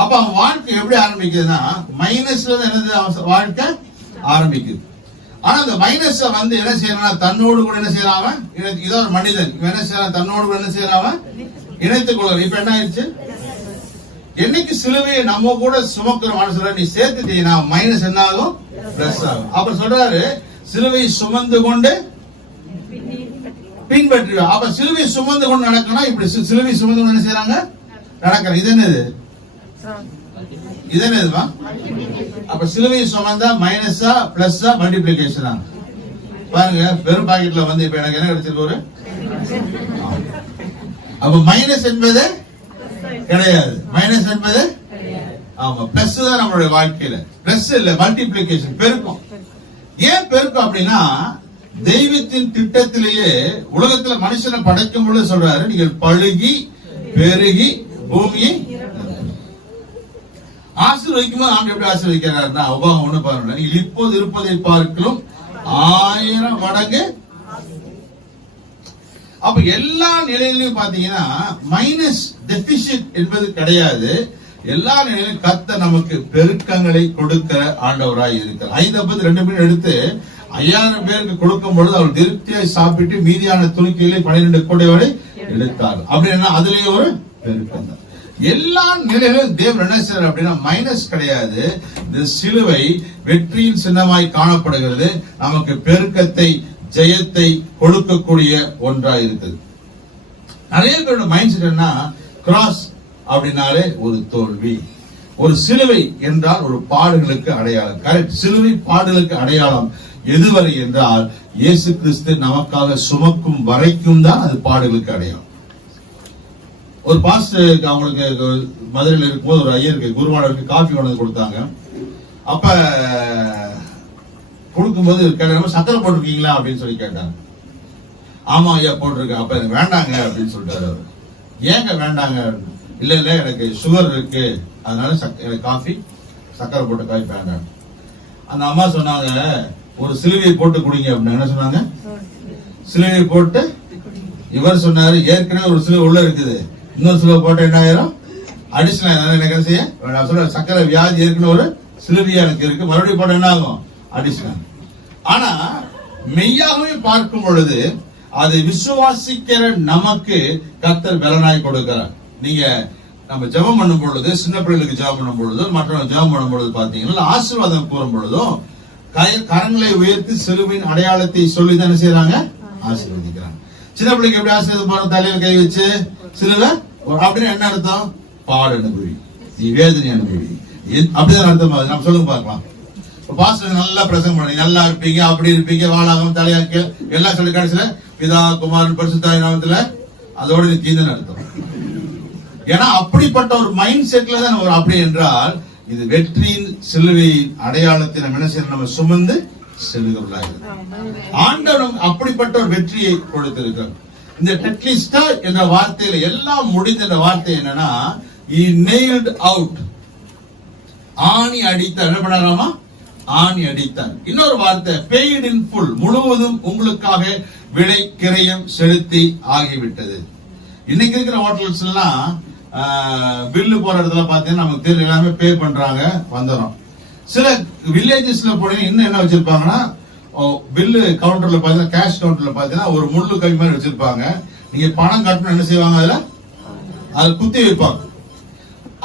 அப்ப அவன் வாழ்க்கை எப்படி ஆரம்பிக்குதுன்னா, மைனஸ்ல என்னது வாழ்க்கை ஆரம்பிக்குது. ஆனா அந்த மைனஸ் வந்து என்ன செய்யறான்? தன்னோடு கூட என்ன செய்யறான்? இதோ ஒரு மனிதன் இவன் என்ன செய்யறான்? தன்னோடு கூட என்ன செய்யறான்? இணைத்துக் கொள்கிறான். இப்ப என்ன ஆயிடுச்சு? என்னைக்கு சிலுவையை நம்ம கூட சுமக்கிற மனசுல நீ சேர்த்துட்டீங்கன்னா மைனஸ் என்ன ஆகும்? பிளஸ் ஆகும். அப்ப சொல்றாரு, சிலுவை சுமந்து கொண்டு பின்பற்றி. அப்ப சிலுவை சுமந்து கொண்டு நடக்கணும். இப்படி சிலுவை சுமந்து கொண்டு என்ன செய்யறாங்க? நடக்கிற. இது என்னது? இது என்னதுமா? அப்ப சிலுவை சுமந்தா மைனஸா பிளஸ்ஸா மல்டிபிளிகேஷனா? பாருங்க, பெரும் பாக்கெட்ல வந்து இப்ப எனக்கு என்ன கிடைச்சிருக்கு? ஒரு அப்ப மைனஸ் என்பது கிடையாது, மைனஸ் என்பது ஆமா, பிளஸ் தான் நம்மளுடைய வாழ்க்கையில. பிளஸ் இல்ல, மல்டிபிளிகேஷன், பெருக்கம். ஏன் பெருக்கம் அப்படின்னா, தெய்வத்தின் திட்டத்திலேயே உலகத்துல மனுஷனை படைக்கும் பொழுது சொல்றாரு, நீங்கள் பழுகி பெருகி பூமியை ஆசீர்வதிக்கும் போது ஆண்டு எப்படி ஆசீர்வதிக்கிறாருன்னா, உபாகம் 1:11, நீங்கள் இப்போது இருப்பதை பார்க்கலாம் 1000 மடங்கு. அப்ப எல்லா நிலையிலும் பாத்தீங்கன்னா மைனஸ் டெபிசிட் என்பது கிடையாது. எல்லா நிலையிலும் கர்த்தர் நமக்கு பெருக்கங்களை கொடுக்கிற ஆண்டவராய் இருக்கிறார். 5:2 எடுத்து 5000 பேருக்கு கொடுக்கும் பொழுது அவர் திருப்தியாய் சாப்பிட்டு மீதியான துணிக்கைகளை 12 கூடையோடு எடுத்தார். அப்படின்னா அதுலயே ஒரு பெருக்கம் தான். எல்லா நிலையிலும் தேவன் என்ன செய்யறார் அப்படின்னா மைனஸ் கிடையாது. இந்த சிலுவை வெற்றியின் சின்னமாய் காணப்படுகிறது. நமக்கு பெருக்கத்தை ஜெயத்தை கொடுக்கக்கூடிய ஒன்றா இருக்குது. நிறைய பேரோட மைண்ட் செட் என்ன, கிராஸ் அப்படின்னாலே ஒரு தோல்வி, ஒரு சிலுவை என்றால் ஒரு பாடுகளுக்கு அடையாளம். கரெக்ட், சிலுவை பாடுகளுக்கு அடையாளம். எதுவரை என்றால் இயேசு கிறிஸ்து நமக்காக சுமக்கும் வரைக்கும் தான் அது பாடுகளுக்கு அடையாளம். ஒரு பாஸ்டர் அவங்களுக்கு மதுரையில் இருக்கும்போது ஒரு ஐயருக்கு குருவானருக்கு காஃபி கொண்டு கொடுத்தாங்க. அப்ப கொடுக்கும்போது சக்கரை போட்டிருக்கீங்களா அப்படின்னு சொல்லி கேட்டாங்க. ஆமா ஐயா போட்டிருக்கேன். அப்ப எனக்கு வேண்டாங்க அப்படின்னு சொல்லிட்டாரு அவர். ஏங்க வேண்டாங்க? இல்ல இல்ல எனக்கு சுகர் இருக்கு, அதனால எனக்கு காஃபி சக்கரை போட்ட காஃபி வேண்டாம். அந்த அம்மா சொன்னாங்க ஒரு சிலுவையை போட்டு குடிங்க அப்படின்னு. என்ன சொன்னாங்க? சிலுவையை போட்டு. இவர் சொன்னாரு ஏற்கனவே ஒரு சிலுவை உள்ள இருக்குது, இன்னொரு சிலுவை போட்ட என்ன ஆயிரும் அடிஷனல். எனக்கு என்ன செய்ய நான் சொல்ற சக்கரை வியாதி ஏற்கனவே ஒரு சிலுவையா எனக்கு இருக்கு, மறுபடியும் போட்ட என்ன ஆகும் அடிஷனல். ஆனா மெய்யாகவே பார்க்கும் பொழுது அதை விசுவாசிக்கிற நமக்கு கர்த்தர் பலனாய் கொடுக்கிறார். நீங்க நம்ம ஜெபம் பண்ணும் பொழுது, சின்ன பிள்ளைகளுக்கு ஜெபம் பண்ணும் பொழுது, மற்றவங்க ஜெபம் பண்ணும் பொழுது பாத்தீங்கன்னா ஆசீர்வாதம் கூறும் பொழுதும் கரங்களை உயர்த்தி சிலுவையின் அடையாளத்தை சொல்லி தானே செய்யறாங்க, ஆசீர்வதிக்கிறாங்க. சின்ன பிள்ளைக்கு எப்படி ஆசீர்வாதம் போற, தலையில கை வச்சு சிலுவை அப்படின்னு என்ன அர்த்தம்? பாடு அனுபவி, நீ வேதனை அனுபவி, அப்படிதான் அர்த்தம். நம்ம சொல்லுங்க பார்க்கலாம். பாஸ்டர் நல்லா பிரசங்கம் பண்ணி நல்லா இருப்பீங்க, அப்படி இருப்பீங்க, வாழாகம் தலையாக்க எல்லாம் சொல்லி கடைசியில பிதா குமாரன் பரிசுத்தாய் நாமத்துல அதோட நீ தீந்தன்னு அர்த்தம். ஏன்னா அப்படிப்பட்ட ஒரு மைண்ட் செட்ல தான் ஒரு அப்படி என்றால் இது வெற்றியின் சிலுவையின் அடையாளத்தை நம்ம சுமந்து செல்லுகிறவர்களாக ஆண்டவன் அப்படிப்பட்ட ஒரு வெற்றியை கொடுத்திருக்கிறார். இந்த டெக்லிஸ்டா என்ற வார்த்தையில எல்லாம் முடிந்த வார்த்தை என்னன்னா he nailed out, ஆணி அடித்தார். என்ன பண்ணாராமா? ஆணி அடித்தார். இன்னொரு வார்த்தை paid in full, முழுவதும் உங்களுக்காக விலை கிரயம் செலுத்தி ஆகிவிட்டது. இன்னைக்கு இருக்கிற ஹோட்டல்ஸ் எல்லாம் பில்லு போற இடத்துல பாத்தீங்கன்னா நமக்கு தெரியும், எல்லாமே பே பண்றாங்க வந்துடும். சில வில்லேஜஸ்ல போனீங்கன்னா இன்னும் என்ன வச்சிருப்பாங்கன்னா பில்லு கவுண்டர்ல பாத்தீங்கன்னா கேஷ் கவுண்டர்ல பாத்தீங்கன்னா ஒரு முள்ளு கை மாதிரி வச்சிருப்பாங்க. நீங்க பணம் கட்டணும் என்ன செய்வாங்க, அதுல குத்தி வைப்பாங்க.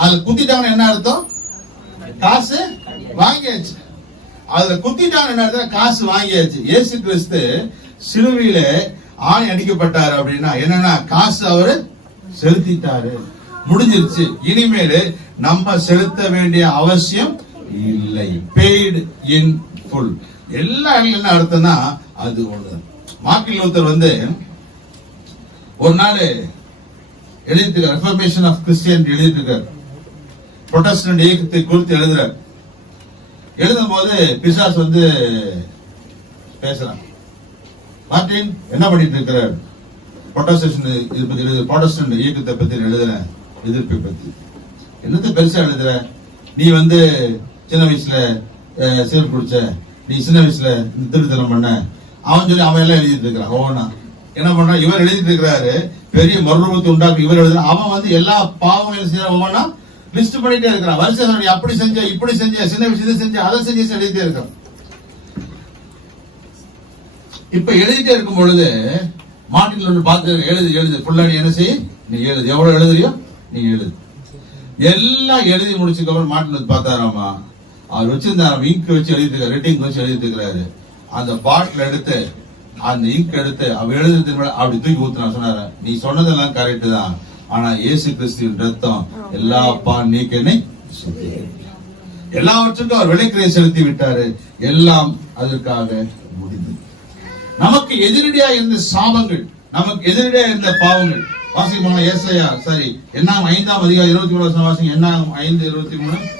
அதுல குத்திட்டாங்கன்னா என்ன அர்த்தம்? காசு வாங்கியாச்சு. அதுல குத்திட்டாங்க என்ன அர்த்தம்? காசு வாங்கியாச்சு. இயேசு கிறிஸ்து சிலுவையில ஆணி அடிக்கப்பட்டாரு அப்படின்னா என்னன்னா காசு அவரு செலுத்திட்டாரு, முடிஞ்சிருச்சு. இனிமேல் நம்ம செலுத்த வேண்டிய அவசியம் இல்லை. Paid in full. எல்லா என்ன அர்த்தம்னா அது ஒண்ணு. மார்ட்டின் லூத்தர் ஒரு நாள் எழுதிட்டு ரெஃபர்மேஷன் ஆஃப் கிறிஸ்டியன் எழுதிட்டு இருக்காரு. புரொட்டஸ்டன்ட் இயக்கத்தை குறித்து எழுதுறார். எழுதும் போது பிசாஸ் பேசுறான். மார்ட்டின் என்ன பண்ணிட்டு இருக்கிறார்? புரொட்டஸ்டன்ட் இயக்கத்தை பத்தி எழுதுற எதிர்ப்பை பத்தி என்னத்தை பெருசா எழுதுற? நீ சின்ன வயசுல சீர் குடிச்ச, நீ சின்ன வயசுல திருத்தலம் பண்ண, அவன் சொல்லி அவன் எல்லாம் எழுதிட்டு இருக்கிறான். ஓனா என்ன பண்றான்? இவர் எழுதிட்டு இருக்கிறாரு, பெரிய மறுரூபத்தை உண்டாக்கி இவர் எழுதுறான். அவன் எல்லா பாவங்களும் செய்யற ஒவ்வொன்னா லிஸ்ட் பண்ணிட்டே இருக்கிறான். வருஷம் நீ அப்படி செஞ்ச, இப்படி செஞ்ச, சின்ன வயசுல செஞ்ச, அதை செஞ்சு எழுதிட்டே இருக்கான். இப்ப எழுதிட்டே இருக்கும் பொழுது மார்ட்டின் ஒன்று பார்த்து எழுது ஃபுல்லா நீ என்ன செய்ய, நீ எழுது, எவ்வளவு எழுதுறியோ நீ எழுது. எல்லாம் எழுதி முடிச்சுக்க அப்புறம் மார்ட்டின் பார்த்தாராமா, அவர் வச்சிருந்தாராம் இங்க் வச்சு எழுதிட்டு, ரெட்டிங் வச்சு எழுதிட்டு இருக்கிறாரு. அந்த பாட்டில் எடுத்து அந்த இங்க் எடுத்து அவர் எழுதுறது அப்படி தூக்கி ஊத்துனா. சொன்னாரு, நீ சொன்னதெல்லாம் கரெக்ட் தான், ஆனா இயேசு கிறிஸ்துவின் ரத்தம் எல்லா நீக்கனை எல்லாவற்றுக்கும் அவர் விலைக்கிரை செலுத்தி விட்டாரு. எல்லாம் அதற்காக முடிந்தது. நமக்கு எதிரடியா இருந்த சாபங்கள், நமக்கு எதிரடியா இருந்த பாவங்கள் வாசிப்பாங்க. ஏசாயா சரி என்ன 5ஆம் அதிகாரம் 23 வாசிங்க. என்ன 5:23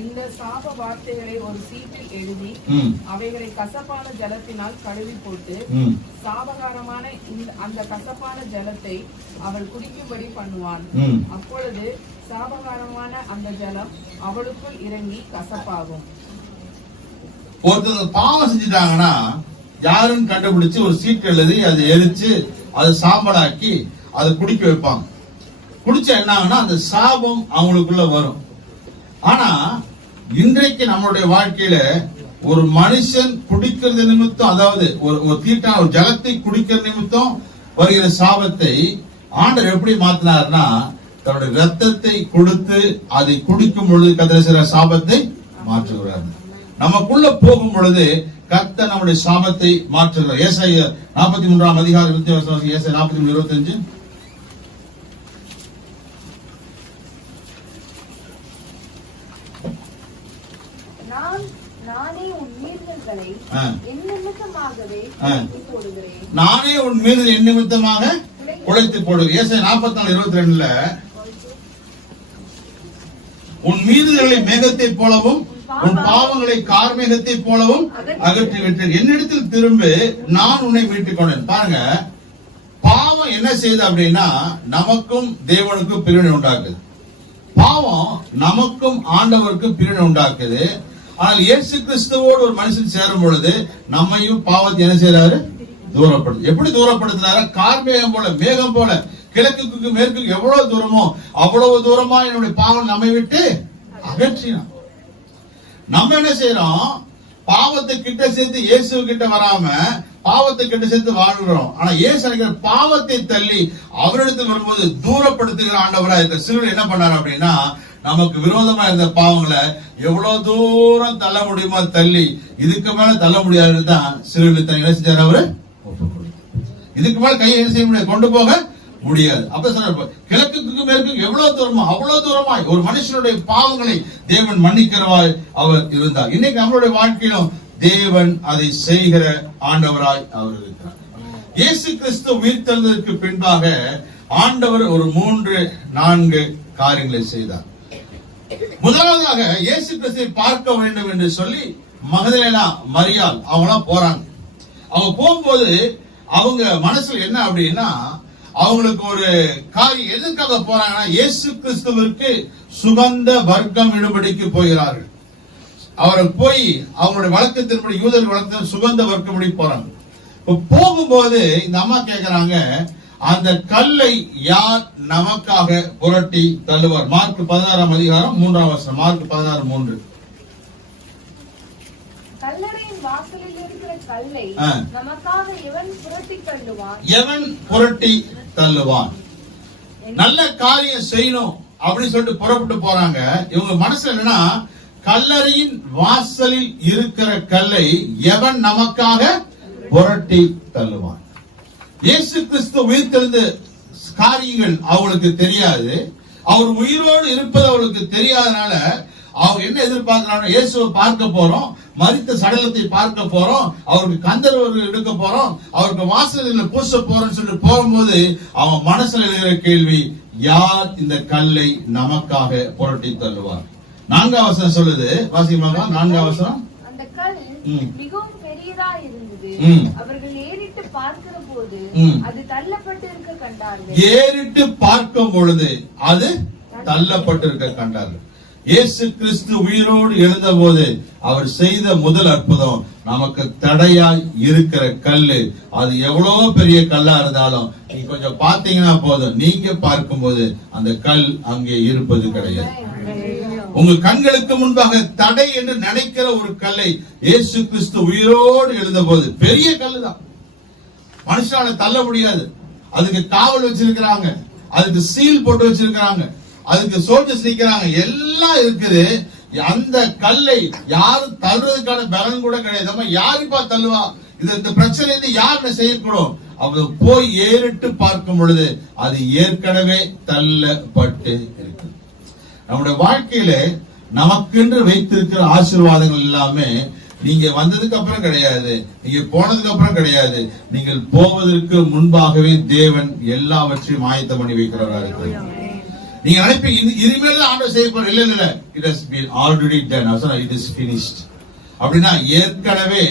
இந்த சாப வார்த்தைகளை ஒரு சீட்டில் எழுதி அவைகளை கசப்பான ஜலத்தினால் கழுவி போட்டு சாபகாரமான அந்த கசப்பான ஜலத்தை அவள் குடிக்கும்படி பண்ணுவான். அப்பொழுது சாபகாரமான அந்த ஜலம் அவளுக்குள் இறங்கி கசப்பாகும். ஒருத்தர் பாவம் செஞ்சுட்டாங்கன்னா யாருன்னு கண்டுபிடிச்சு ஒரு சீட் எழுதி அதை எரிச்சு அதை சாம்பலாக்கி அதை குடிக்க வைப்பாங்க. குடிச்சா என்ன ஆகும்னா அந்த சாபம் அவங்களுக்குள்ள வரும். ஆனா இன்றைக்கு நம்மளுடைய வாழ்க்கையில ஒரு மனுஷன் குடிக்கிறது நிமித்தம், அதாவது ஒரு தீட்டான ஒரு ஜலத்தை குடிக்கிற நிமித்தம் வருகிற சாபத்தை ஆண்டவர் எப்படி மாத்தினார்னா, தன்னுடைய ரத்தத்தை கொடுத்து அதை குடிக்கும் பொழுது கர்த்தர் சாபத்தை மாற்றுகிறார். நமக்குள்ள போகும் பொழுது கர்த்தர் நம்முடைய சாபத்தை மாற்றுகிறார். ஏசாயா 43 அதிகாரம் 20 ஏசாயா 43:25. நானே உன் மீறுதல்களை என் நிமித்தமாக குலைத்து போடுகிறேன். ஏசாயா 44:22 உன் மீறுதல்களை மேகத்தை போலவும் உன் பாவங்களை கார்மேகத்தை போலவும் அகற்றி விட்டேன். என்னிடத்தில் திரும்ப, நான் உன்னை மீட்டுக் கொண்டேன். பாருங்க, பாவம் என்ன செய்யுது அப்படின்னா நமக்கும் தேவனுக்கும் பிரிவினை உண்டாக்குது. பாவம் நமக்கும் ஆண்டவருக்கும் பிரிவினை உண்டாக்குது. ஆனால் இயேசு கிறிஸ்துவோடு ஒரு மனுஷன் சேரும் பொழுது நம்மையும் பாவத்தை என்ன செய்யறாரு? தூரப்படுத்து. எப்படி தூரப்படுத்தினார? கார்மேகம் போல, மேகம் போல, கிழக்குக்கு மேற்கு எவ்வளவு தூரமோ அவ்வளவு தூரமா என்னுடைய பாவம் நம்மை விட்டு அகற்றினான். நம்ம என்ன செய்யறோம்? பாவத்தை கிட்ட சேர்த்து இயேசு கிட்ட வராம பாவத்தை கிட்ட சேர்த்து வாழ்கிறோம். ஆனா இயேசு பாவத்தை தள்ளி அவரிடத்தில் வரும்போது தூரப்படுத்துகிற ஆண்டவரா இருக்க சிலுவையில் என்ன பண்ணாரு அப்படின்னா, நமக்கு விரோதமா இருந்த பாவங்களை எவ்வளவு தூரம் தள்ள முடியுமோ தள்ளி, இதுக்கு மேல தள்ள முடியாதுன்னு தான் சிலுவையில் என்ன செஞ்சாரு அவரு? இதுக்கு மேல கையை என்ன செய்ய முடியாது, கொண்டு போக முடியாது. அப்ப சொன்ன கிழக்குக்கு மேற்கு எவ்வளவு தூரமா அவ்வளவு தூரமாய் ஒரு மனுஷனுடைய பாவங்களை தேவன் மன்னிக்கிறவாய் அவர் இருந்தார். இன்னைக்கு நம்மளுடைய வாழ்க்கையிலும் தேவன் அதை செய்கிற ஆண்டவராய் அவர் இருக்கிறார். இயேசு கிறிஸ்து உயிர்த்தெழுந்ததற்கு பின்பாக ஆண்டவர் ஒரு 3-4 காரியங்களை செய்தார். முதலாவதாக இயேசு கிறிஸ்துவை பார்க்க வேண்டும் என்று சொல்லி மகதலேனா மரியாள் அவங்களாம் போறாங்க. அவங்க போகும்போது அவங்க மனசுல என்ன அப்படின்னா, அவங்களுக்கு ஒரு காரியம் எதற்காக போறாங்கன்னா, இயேசு கிறிஸ்துவிற்கு சுகந்த வர்க்கம் இடுபடிக்கு போகிறார்கள். அவர்கள் போய் அவங்களுடைய வழக்கத்தின்படி, யூதர் வழக்கத்தின் சுகந்த வர்க்கம்படி போறாங்க. போகும்போது இந்த அம்மா கேக்குறாங்க, அந்த கல்லை யார் நமக்காக புரட்டி தள்ளுவார்? மார்க் 16 அதிகாரம் 3 வசனம். மார்க் 16:3. கல்லறையின் வாசலில் இருக்கிற கல்லை நமக்காக எவன் புரட்டி தள்ளுவான்? எவன் புரட்டி தள்ளுவான்? நல்ல காரியம் செய்யணும் அப்படின்னு சொல்லிட்டு புறப்பட்டு போறாங்க. இவங்க மனசுல என்னன்னா, கல்லறையின் வாசலில் இருக்கிற கல்லை எவன் நமக்காக புரட்டி தள்ளுவான்? இயேசு கிறிஸ்து உயிர்த்தெழுந்த காரியங்கள் அவங்களுக்கு தெரியாது. அவர் உயிரோடு இருப்பது அவங்களுக்கு தெரியாதனால அவங்க என்ன எதிர்பார்க்கிறாங்க? இயேசுவை பார்க்க போறோம், மரித்த சடலத்தை பார்க்க போறோம், அவருக்கு கந்தர்வர்கள் எடுக்க போறோம், அவருக்கு வாசலில் பூச போறோம்னு சொல்லிட்டு போகும்போது அவன் மனசுல இருக்கிற கேள்வி, யார் இந்த கல்லை நமக்காக புரட்டி தள்ளுவார்? 4 வசனம் சொல்லுது. வாசிக்கலாமா? 4 வசனம். அந்த கல் மிகவும் பெரியதா இருந்தது. அவர்கள் ஏறிட்டு பார்க்கிற போது அது தள்ளப்பட்டிருக்க கண்டார்கள். ஏறிட்டு பார்க்கும் பொழுது அது தள்ளப்பட்டிருக்க கண்டார்கள். இயேசு கிறிஸ்து உயிரோடு எழுந்த போது அவர் செய்த முதல் அற்புதம், நமக்கு தடையாய் இருக்கிற கல்லு, அது எவ்வளவு பெரிய கல்லா இருந்தாலும் நீ கொஞ்சம் பாத்தீங்கன்னா போதும், நீங்க பார்க்கும்போது அந்த கல் அங்கே இருப்பது கிடையாது. உங்க கண்களுக்கு முன்பாக தடை என்று நினைக்கிற ஒரு கல்லை இயேசு கிறிஸ்து உயிரோடு எழுந்த போது, பெரிய கல்லு தான், மனுஷனால தள்ள முடியாது. அதுக்கு காவல் வச்சிருக்கிறாங்க, அதுக்கு சீல் போட்டு வச்சிருக்கிறாங்க, அதுக்கு சோல்ஜர்ஸ் நிக்கிறாங்க, எல்லாம் இருக்குது. அந்த கல்லை யாரும் தள்ளுறதுக்கான பலன் கூட கிடையாது. யாருப்பா தள்ளுவா? இந்த பிரச்சனை யாருன்னு செய்யக்கூடும். அவங்க போய் ஏறிட்டு பார்க்கும் பொழுது அது ஏற்கனவே தள்ளப்பட்டு இருக்கு. நம்முடைய வாழ்க்கையில நமக்கென்று வைத்திருக்கிற ஆசீர்வாதங்கள் எல்லாமே நீங்க வந்ததுக்கு அப்புறம் கிடையாது, நீங்க போனதுக்கு அப்புறம் கிடையாது, நீங்கள் போவதற்கு முன்பாகவே தேவன் எல்லாவற்றையும் ஆயத்தம் பண்ணி வைக்கிறவராக இருக்கிறார். நீங்க நினைப்பீங்க இனிமேல் ஆண்டவர் செய்ய போற, இல்ல இல்ல, it has been already done, it is finished. அப்படின்னா ஏற்கனவே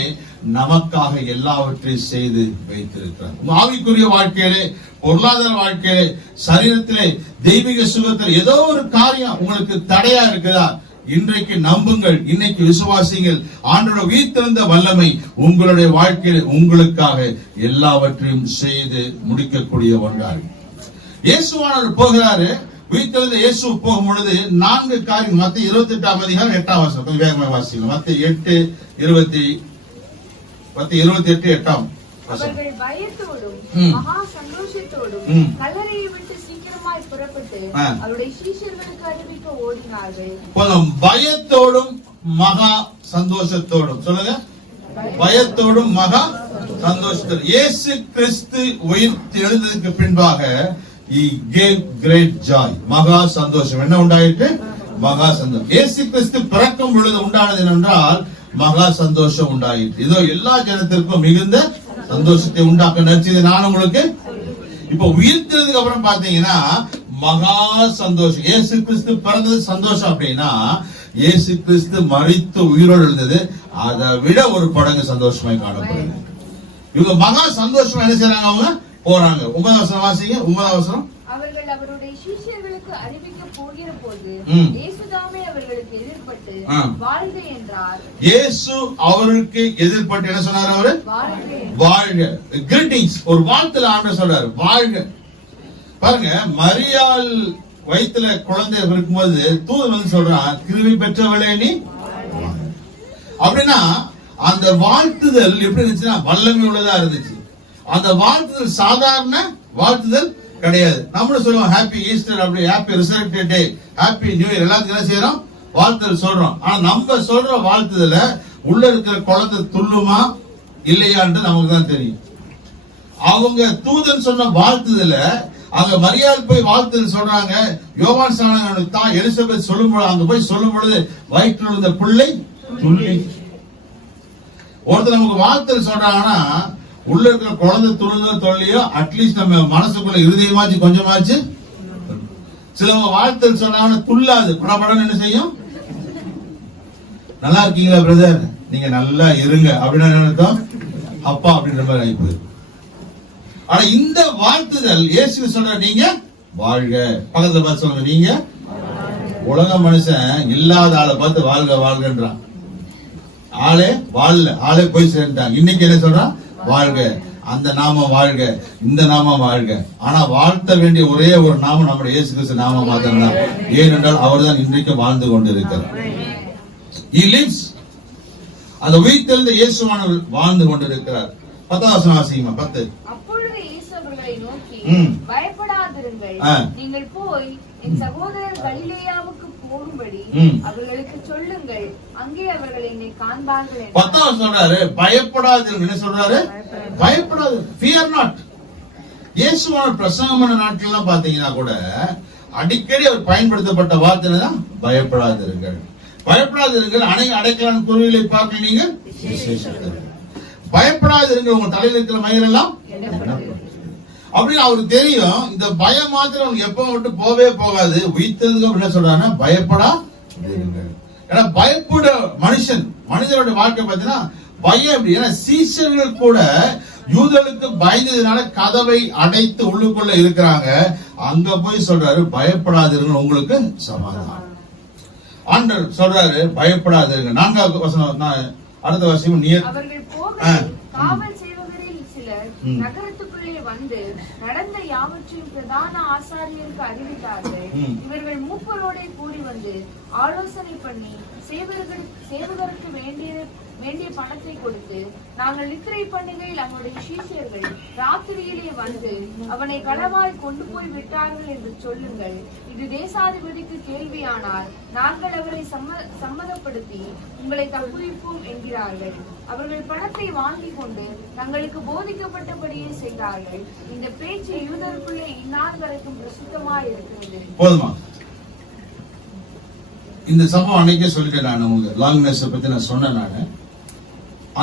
நமக்காக எல்லாவற்றையும் செய்து வைத்திருக்கிறார். ஆவிக்குரிய வாழ்க்கையிலே, பொருளாதார வாழ்க்கையிலே, சரீரத்திலே, தெய்வீக சுகத்தில் ஏதோ ஒரு காரியம் உங்களுக்கு தடையா இருக்குதா? இன்றைக்கு நம்புங்கள், இன்னைக்கு விசுவாசிங்கள். ஆண்டோட உயிர்த்தெழுந்த வல்லமை உங்களுடைய வாழ்க்கையில் உங்களுக்காக எல்லாவற்றையும் செய்து முடிக்கக்கூடிய ஒன்றாக. இயேசுவானவர் போகிறாரு. உயிர்த்தெழுந்த இயேசு போகும் பொழுது 4 காரியம். மத்திய 28ஆம் அதிகாரம் 8ஆம் வசனம் கொஞ்சம் வேகமாக வாசிங்க. மத்திய 28:8 அவர்கள் பயத்தோடும் மகா சந்தோஷத்தோடும் கல்லறையை விட்டு சீக்கிரமாய் புறப்பட்டு அவருடைய சீஷர்களுக்கு அறிவிக்க ஓடினார்கள். பயத்தோடும் மகா சந்தோஷத்தோடும் சொல்லுங்க. பயத்தோடும் மகா சந்தோஷத்தோடும். இயேசு கிறிஸ்து உயிர்த்து எழுந்ததுக்கு பின்பாக he gave great joy. மகா சந்தோஷம் என்ன உண்டாயிற்று? மகா சந்தோஷம். இயேசு கிறிஸ்து பிறக்கும் பொழுது உண்டானது என்றால் மகா சந்தோஷம் உண்டாயிற்று. இதோ எல்லா ஜனத்திற்கும் மிகுந்த சந்தோஷத்தை உண்டாக்க நினைச்சது நான் உங்களுக்கு. இப்ப உயிர்த்ததுக்கு அப்புறம் பாத்தீங்கன்னா மகா சந்தோஷம். இயேசு கிறிஸ்து பிறந்தது சந்தோஷம் அப்படின்னா இயேசு கிறிஸ்து மரித்து உயிரோடு எழுந்தது அதை விட ஒரு படங்கு சந்தோஷமாய் காணப்படுது. இவங்க மகா சந்தோஷமா என்ன செய்யறாங்க? அவங்க போறாங்க. 9ஆம் வசனம் வாசிங்க. 9ஆம் வசனம். அவர்கள் அவருடைய சீஷர்களுக்கு அறிவிக்க போகிற போது இயேசுதாமே அவர்களுக்கு எதிர்பட்டு வாழ்க என்றார். இயேசு அவருக்கு எதிர்பட்டு என்ன சொன்னார்? அவரு வாழ்க. கிரீட்டிங்ஸ், ஒரு வாழ்த்துல ஆண்டவர் சொல்றாரு வாழ்க. பாருங்க, மரியாள் வயித்துல குழந்தை இருக்கும்போது தூதன் வந்து சொல்றான், கிருபை பெற்றவளே நீ. அப்படின்னா அந்த வாழ்த்துதல் எப்படி இருந்துச்சுன்னா வல்லமை உள்ளதா இருந்துச்சு. அந்த வாழ்த்துதல் சாதாரண வாழ்த்துதல் கிடையாது. நம்மளும் சொல்லுவோம் ஹாப்பி ஈஸ்டர், அப்படி ஹாப்பி ரிசர்வேட்டட் டே, ஹாப்பி நியூ இயர் எல்லாத்துக்கும் என்ன செய்யறோம்? வாழ்த்துதல் சொல்றோம். ஆனா நம்ம சொல்ற வாழ்த்துதல உள்ள இருக்கிற குழந்தை துள்ளுமா இல்லையான்னு நமக்கு தான் தெரியும். அவங்க தூதன் சொன்ன வாழ்த்துதல அங்க மரியாள் போய் வாழ்த்துதல் சொல்றாங்க. யோவான் ஸ்நானகனுக்கு தான் எலிசபெத் சொல்லும் பொழுது அங்க போய் சொல்லும் பொழுது வயிற்றில் இருந்த பிள்ளை துள்ளி. ஒருத்தர் நமக்கு வாழ்த்துதல் சொல்றாங்கன்னா உள்ள இருக்கிற குழந்தை துணுதோ தொல்லையோ அட்லீஸ்ட் நம்ம மனசுக்குள்ள இருதயமாச்சு கொஞ்சமாச்சு. சிலவங்க வாழ்த்தல் சொன்னாங்கன்னா துள்ளாது, படப்படம் என்ன செய்யும்? நல்லா இருக்கீங்களா பிரதர், நீங்க நல்லா இருங்க அப்படின்னு நினைத்தோம் அப்பா அப்படின்ற மாதிரி ஆயிப்போது. ஆனா இந்த வாழ்த்துதல் இயேசு சொல்ற நீங்க வாழ்க. பக்கத்துல பார்த்து சொல்லுங்க நீங்க. உலக மனுஷன் இல்லாத ஆளை பார்த்து வாழ்க வாழ்கன்றான். ஆளே வாழல, ஆளே போய் சேர்ந்துட்டாங்க. இன்னைக்கு என்ன சொல்றான்? வாழ்க. அந்த நாமம் வாழ்க, இந்த நாமம் வாழ்க. ஆனா வாழ்த்த வேண்டிய ஒரே ஒரு நாமம் நம்முடைய இயேசு கிறிஸ்து நாமம் மாத்திரம்தான். ஏனென்றால் அவர்தான் இன்றைக்கு வாழ்ந்து கொண்டிருக்கிறார். He lives. அந்த உயிர்த்தெழுந்த இயேசுவானவர் வாழ்ந்து கொண்டிருக்கிறார். 10ஆம் வசனம் வாசிங்க. 10. அப்பொழுது இயேசு அவர்களை நோக்கி பயப்படாதிருங்கள், நீங்கள் போய் என் சகோதரர் கலிலேயாவுக்கு போகும்படி அவர்களுக்கு சொல்லுங்கள், அங்கே அவர்கள் என்னை காண்பார்கள். 10ஆம் சொல்றாரு பயப்படாதீர்கள். என்ன சொல்றாரு? பயப்படாது. Fear not. இயேசுவானவர் பிரசங்கம் பண்ண நாட்கள்லாம் பாத்தீங்கன்னா கூட அடிக்கடி அவர் பயன்படுத்தப்பட்ட வார்த்தை தான் பயப்படாதீர்கள். பயப்படாதீர்கள். அடைக்கலான குருவிலை பார்க்க நீங்க பயப்படாதீர்கள். உங்க தலையில் இருக்கிற மயிரெல்லாம் அப்படின்னு அவருக்கு தெரியும். இந்த பயம் மாத்திரம் எப்ப விட்டு போவே போகாது. உயிர்த்ததுக்கு என்ன சொல்றாங்கன்னா பயப்படாதீர்கள். ஏன்னா பயப்பட மனிதனோட வாழ்க்கை பார்த்தீங்கன்னா பயம் எப்படி? ஏன்னா சீஷர்கள் கூட யூதர்களுக்கு பயந்ததுனால கதவை அடைத்து உள்ளுக்குள்ள இருக்கிறாங்க. அங்க போய் சொல்றாரு பயப்படாதீர்கள், உங்களுக்கு சமாதானம். ஆண்டவர் சொல்றாரு பயப்படாதீர்கள். 4ஆவது வசனம் அடுத்த வசனம். அவர்கள் போக காவல் சேவகரில் சிலர் நகரத்துக்குள்ளே வந்து நடந்த யாவற்றையும் பிரதான ஆசாரியருக்கு அறிவித்தார்கள். இவர்கள் மூப்பரோட கூடி வந்து ஆலோசனை பண்ணி சேவகருக்கு வேண்டிய பணத்தை கொடுத்து, நாங்கள் நித்திரை பண்ணுகையில் நம்முடைய சீஷர்கள் ராத்திரியிலே வந்து அவனை களவாய் கொண்டு போய் விட்டார்கள் என்று சொல்லுங்கள். இது தேசாதிபதிக்கு கேள்வியானால் நாங்கள் அவரை சம்மதப்படுத்தி உங்களை தப்புவிப்போம் என்கிறார்கள். அவர்கள் பணத்தை வாங்கி கொண்டு தங்களுக்கு போதிக்கப்பட்டபடியே செய்தார்கள். இந்த பேச்சு யூதருக்குள்ளே இந்நாள் வரைக்கும் பிரசித்தமாய் இருக்கிறது. போதுமா? இந்த சம்பவம் அன்னைக்கே சொல்லிட்டேன். நான் உங்களுக்கு லாங்னஸ் பத்தி நான் சொன்னேன். நான்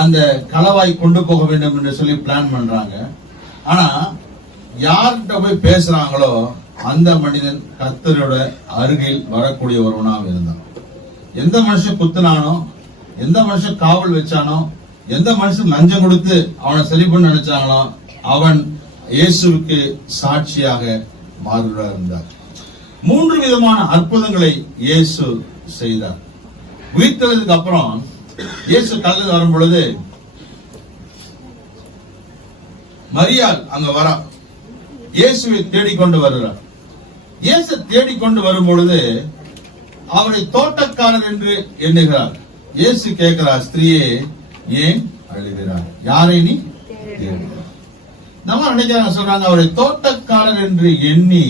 அந்த களவாய் கொண்டு போக வேண்டும் என்று சொல்லி பிளான் பண்றாங்க. ஆனா யார்கிட்ட போய் பேசுறாங்களோ அந்த மனிதன் கர்த்தரோட அருகில் வரக்கூடிய ஒருவனாக இருந்தான். எந்த மனுஷன் குத்துனானோ, எந்த மனுஷன் காவல் வச்சானோ, எந்த மனுஷன் லஞ்சம் கொடுத்து அவனை சரி பண்ண நினைச்சாங்களோ அவன் இயேசுவுக்கு சாட்சியாக மாறுவதாக இருந்தார். 3 விதமான அற்புதங்களை இயேசு செய்தார். உயிர்த்தெழுந்ததுக்கு அப்புறம் இயேசு கல்லு வரும் பொழுது மரியாள் அங்க வரா, இயேசுவை தேடிக்கொண்டு வருகிறார். இயேசு தேடிக்கொண்டு வரும் பொழுது அவரை தோட்டக்காரர் என்று எண்ணுகிறார். இயேசு கேட்கிறார், ஸ்திரீயே ஏன் அழுகிறார், யாரை நீ தேடுகிறார்? நம்ம நினைக்கிறாங்க, சொல்றாங்க அவரை தோட்டக்காரர் என்று எண்ணி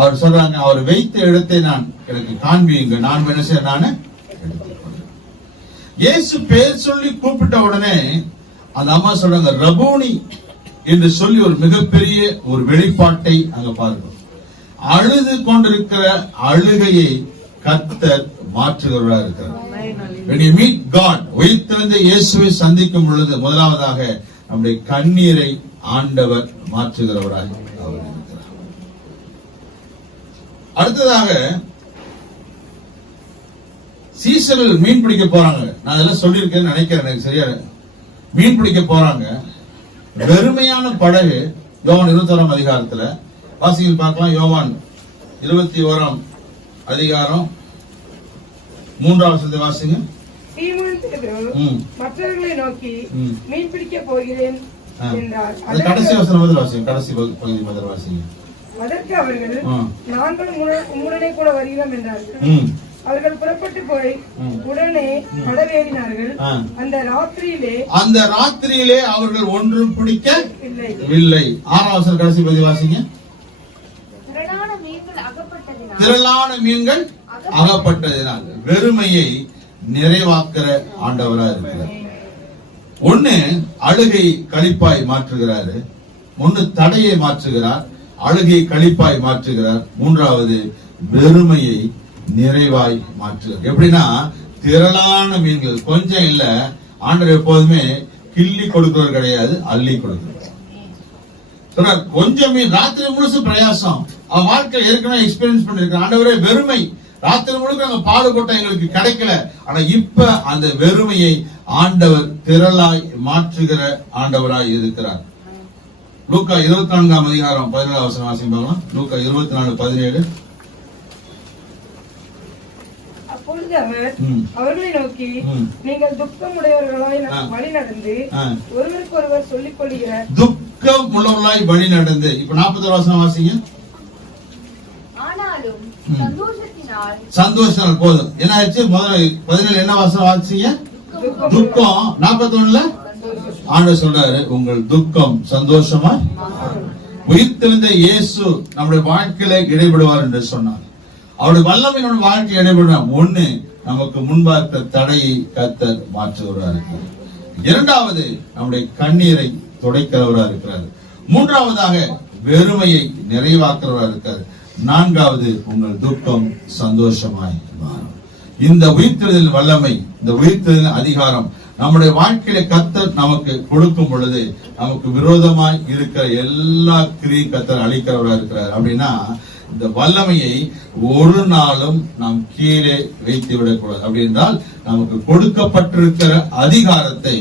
அவர் சொல்றாங்க, அவர் வைத்த இடத்தை நான் எனக்கு காண்பியுங்க, நான் என்ன செய்ய நானு எடுத்துக்கொள்கிறேன். இயேசு பேர் சொல்லி கூப்பிட்ட உடனே அந்த அம்மா சொல்றாங்க ரபூனி என்று சொல்லி ஒரு மிகப்பெரிய ஒரு வெளிப்பாட்டை அங்க பார்க்கிறோம். அழுது கொண்டிருக்கிற அழுகையை கர்த்தர் மாற்றுகிறவராக இருக்கிறார். When you meet God, உயிர்த்தெழுந்த இயேசுவை சந்திக்கும் பொழுது முதலாவதாக நம்முடைய கண்ணீரை ஆண்டவர் மாற்றுகிறவராக அவர் இருக்கிறார். அடுத்ததாக சீசர்கள் மீன் பிடிக்க போறாங்க. நான் அதெல்லாம் சொல்லியிருக்கேன்னு நினைக்கிறேன், எனக்கு சரியா. மீன் பிடிக்க போறாங்க, வெறுமையான படகு. யோவான் 21 அதிகாரத்துல வாசிங்க பார்க்கலாம். யோவான் 21 அதிகாரம் 3வது வசனத்தை வாசிங்க. சீமோன் பேதுரு மற்றவர்களை நோக்கி மீன் பிடிக்க போகிறேன் என்றார். அந்த கடைசி வசனம் முதல் வாசிங்க, கடைசி பகுதி முதல் வாசிங்க. அதற்கு அவர்கள் நாங்களும் உம்முடனே கூட வருகிறோம் என்றார்கள். அவர்கள் புறப்பட்டு போய் உடனே படவேறினார்கள். அந்த ராத்திரியிலே அவர்கள் ஒன்றும் பிடிக்கவில்லை. 6வது வசனம் கடைசி பகுதி வாசிங்க. திரளான மீன்கள் அகப்பட்டதினால் வெறுமையை நிறைவாக்குற ஆண்டவரா இருக்கிறார். ஒண்ணு அழுகை களிப்பாய் மாற்றுகிறாரு, ஒண்ணு தடையை மாற்றுகிறார், அழுகை களிப்பாய் மாற்றுகிறார். 3வது வெறுமையை நிறைவாய் மாற்றுகிறார். எப்படின்னா திரளான மீன்கள், கொஞ்சம் இல்ல. ஆண்டவர் எப்போதுமே கிள்ளி கொடுக்கிறவர் கிடையாது, அள்ளி கொடுக்கிறார். கொஞ்சம் மீன், ராத்திரி முழுசு பிரயாசம், அவன் வாழ்க்கை ஏற்கனவே எக்ஸ்பீரியன்ஸ் பண்ணிருக்க. ஆண்டவரே வெறுமை, ராத்திரி முழுக்க நாங்க பாடுபட்ட எங்களுக்கு கிடைக்கல. ஆனா இப்ப அந்த வெறுமையை ஆண்டவர் திரளாய் மாற்றுகிற ஆண்டவராய் இருக்கிறார். லூக்கா 24 அதிகாரம் 17வது வசனம் வாசிப்பாங்க. லூக்கா 24:17. அப்பொழுது அவர் அவர்களை நோக்கி, நீங்கள் துக்கம் உடையவர்களாய் வழி நடந்து ஒருவருக்கு ஒருவர் சொல்லிக் கொள்கிற துக்கம் உள்ளவர்களாய் வழி நடந்து. இப்ப 40வது வசனம் வாசிங்க. ஆனாலும் சந்தோஷத்தினால் போதும். என்ன ஆயிடுச்சு? முதல்ல 17 என்ன வாசம் வாசிங்க? துக்கம். 41ல ஆண்டவர் சொல்றாரு, உங்கள் துக்கம் சந்தோஷமா. உயிர்த்தெழுந்த இயேசு நம்முடைய வாழ்க்கையில இடைபடுவார் என்று சொன்னார். அவருடைய வல்லமை நம்முடைய வாழ்க்கையில் இடைபடுவார். ஒண்ணு, நமக்கு முன்பார்த்த தடையை கர்த்தர் மாற்றுகிறவராக இருக்கிறார். 2வது, நம்முடைய கண்ணீரை துடைக்கிறவராக இருக்கிறார். 3வதாக வெறுமையை நிறைவாக்குறவராக இருக்கிறார். 4வது, உங்கள் துக்கம் சந்தோஷமாய் மாறும். இந்த உயிர்த்தெழுதலின் வல்லமை, இந்த உயிர்த்தெழுதலின் அதிகாரம் நம்முடைய வாழ்க்கையில கர்த்தர் நமக்கு கொடுக்கும் பொழுது நமக்கு விரோதமாய் இருக்கிற எல்லா கிரியும் கர்த்தர் அழிக்கிறவராக இருக்கிறார். அப்படின்னா இந்த வல்லமையை ஒரு நாளும் நாம் கீழே வைத்து விடக்கூடாது. அப்படி என்றால் நமக்கு கொடுக்கப்பட்டிருக்கிற அதிகாரத்தை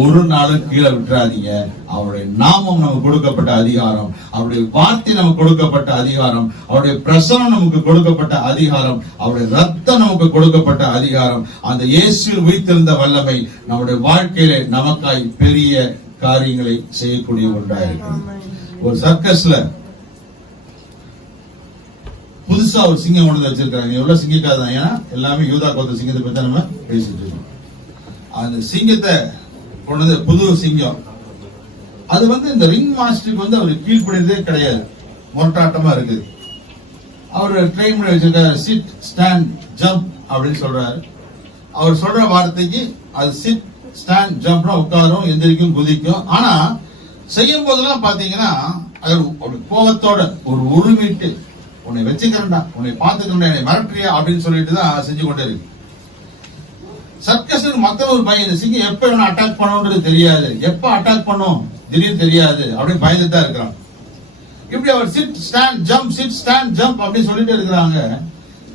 ஒரு நாளும் கீழே விட்டுறாதீங்க. அவருடைய நாமம் நமக்கு கொடுக்கப்பட்ட அதிகாரம், அவருடைய வார்த்தை நமக்கு கொடுக்கப்பட்ட அதிகாரம், அவருடைய பிரசனம் நமக்கு கொடுக்கப்பட்ட அதிகாரம், அவருடைய ரத்தம் நமக்கு கொடுக்கப்பட்ட அதிகாரம். அந்த இயேசுவில் உயிர்த்தெழுந்த வல்லமை நம்முடைய வாழ்க்கையில நமக்காய் பெரிய காரியங்களை செய்யக்கூடிய ஒன்றாயிருக்கு. ஒரு சர்க்கஸ்ல புதுசா ஒரு சிங்கம் கொண்டு வச்சிருக்காங்க. எவ்வளவு சிங்கிக்காதான், ஏன்னா எல்லாமே யூதா கோத்திர சிங்கத்தை பத்தி தான் நம்ம பேசிட்டு இருக்கோம். அந்த சிங்கத்தை கொண்டு புது சிங்கம், அது இந்த ரிங் மாஸ்டருக்கு அவர் கீழ்படுறதே கிடையாது, முரட்டாட்டமா இருக்கு. அவர் ட்ரெயின் பண்ணி வச்சிருக்காரு, சிட் ஸ்டாண்ட் ஜம்ப் அப்படின்னு சொல்றாரு. அவர் சொல்ற வார்த்தைக்கு அது சிட் ஸ்டாண்ட் ஜம்ப்னா உட்காரும், எந்திரிக்கும், குதிக்கும். ஆனா செய்யும் போதெல்லாம் பாத்தீங்கன்னா அது கோபத்தோட ஒரு உரிமைட்டு, உன்னை வச்சுக்கிறேன்டா, உன்னை பார்த்துக்கிறேன், என்னை மிரட்டுறியா அப்படின்னு சொல்லிட்டு தான் செஞ்சு கொண்டே இருக்கு. சர்க்கஸ் மத்த ஒரு பயம், இந்த சிங்கம் எப்ப வேணும் அட்டாக் பண்ணுன்றது தெரியாது, எப்ப அட்டாக் பண்ணும் திடீர்னு தெரியாது, அப்படின்னு பயந்துட்டு தான் இருக்கிறான். இப்படி அவர் sit stand jump, sit stand jump அப்படின்னு சொல்லிட்டு இருக்கிறாங்க.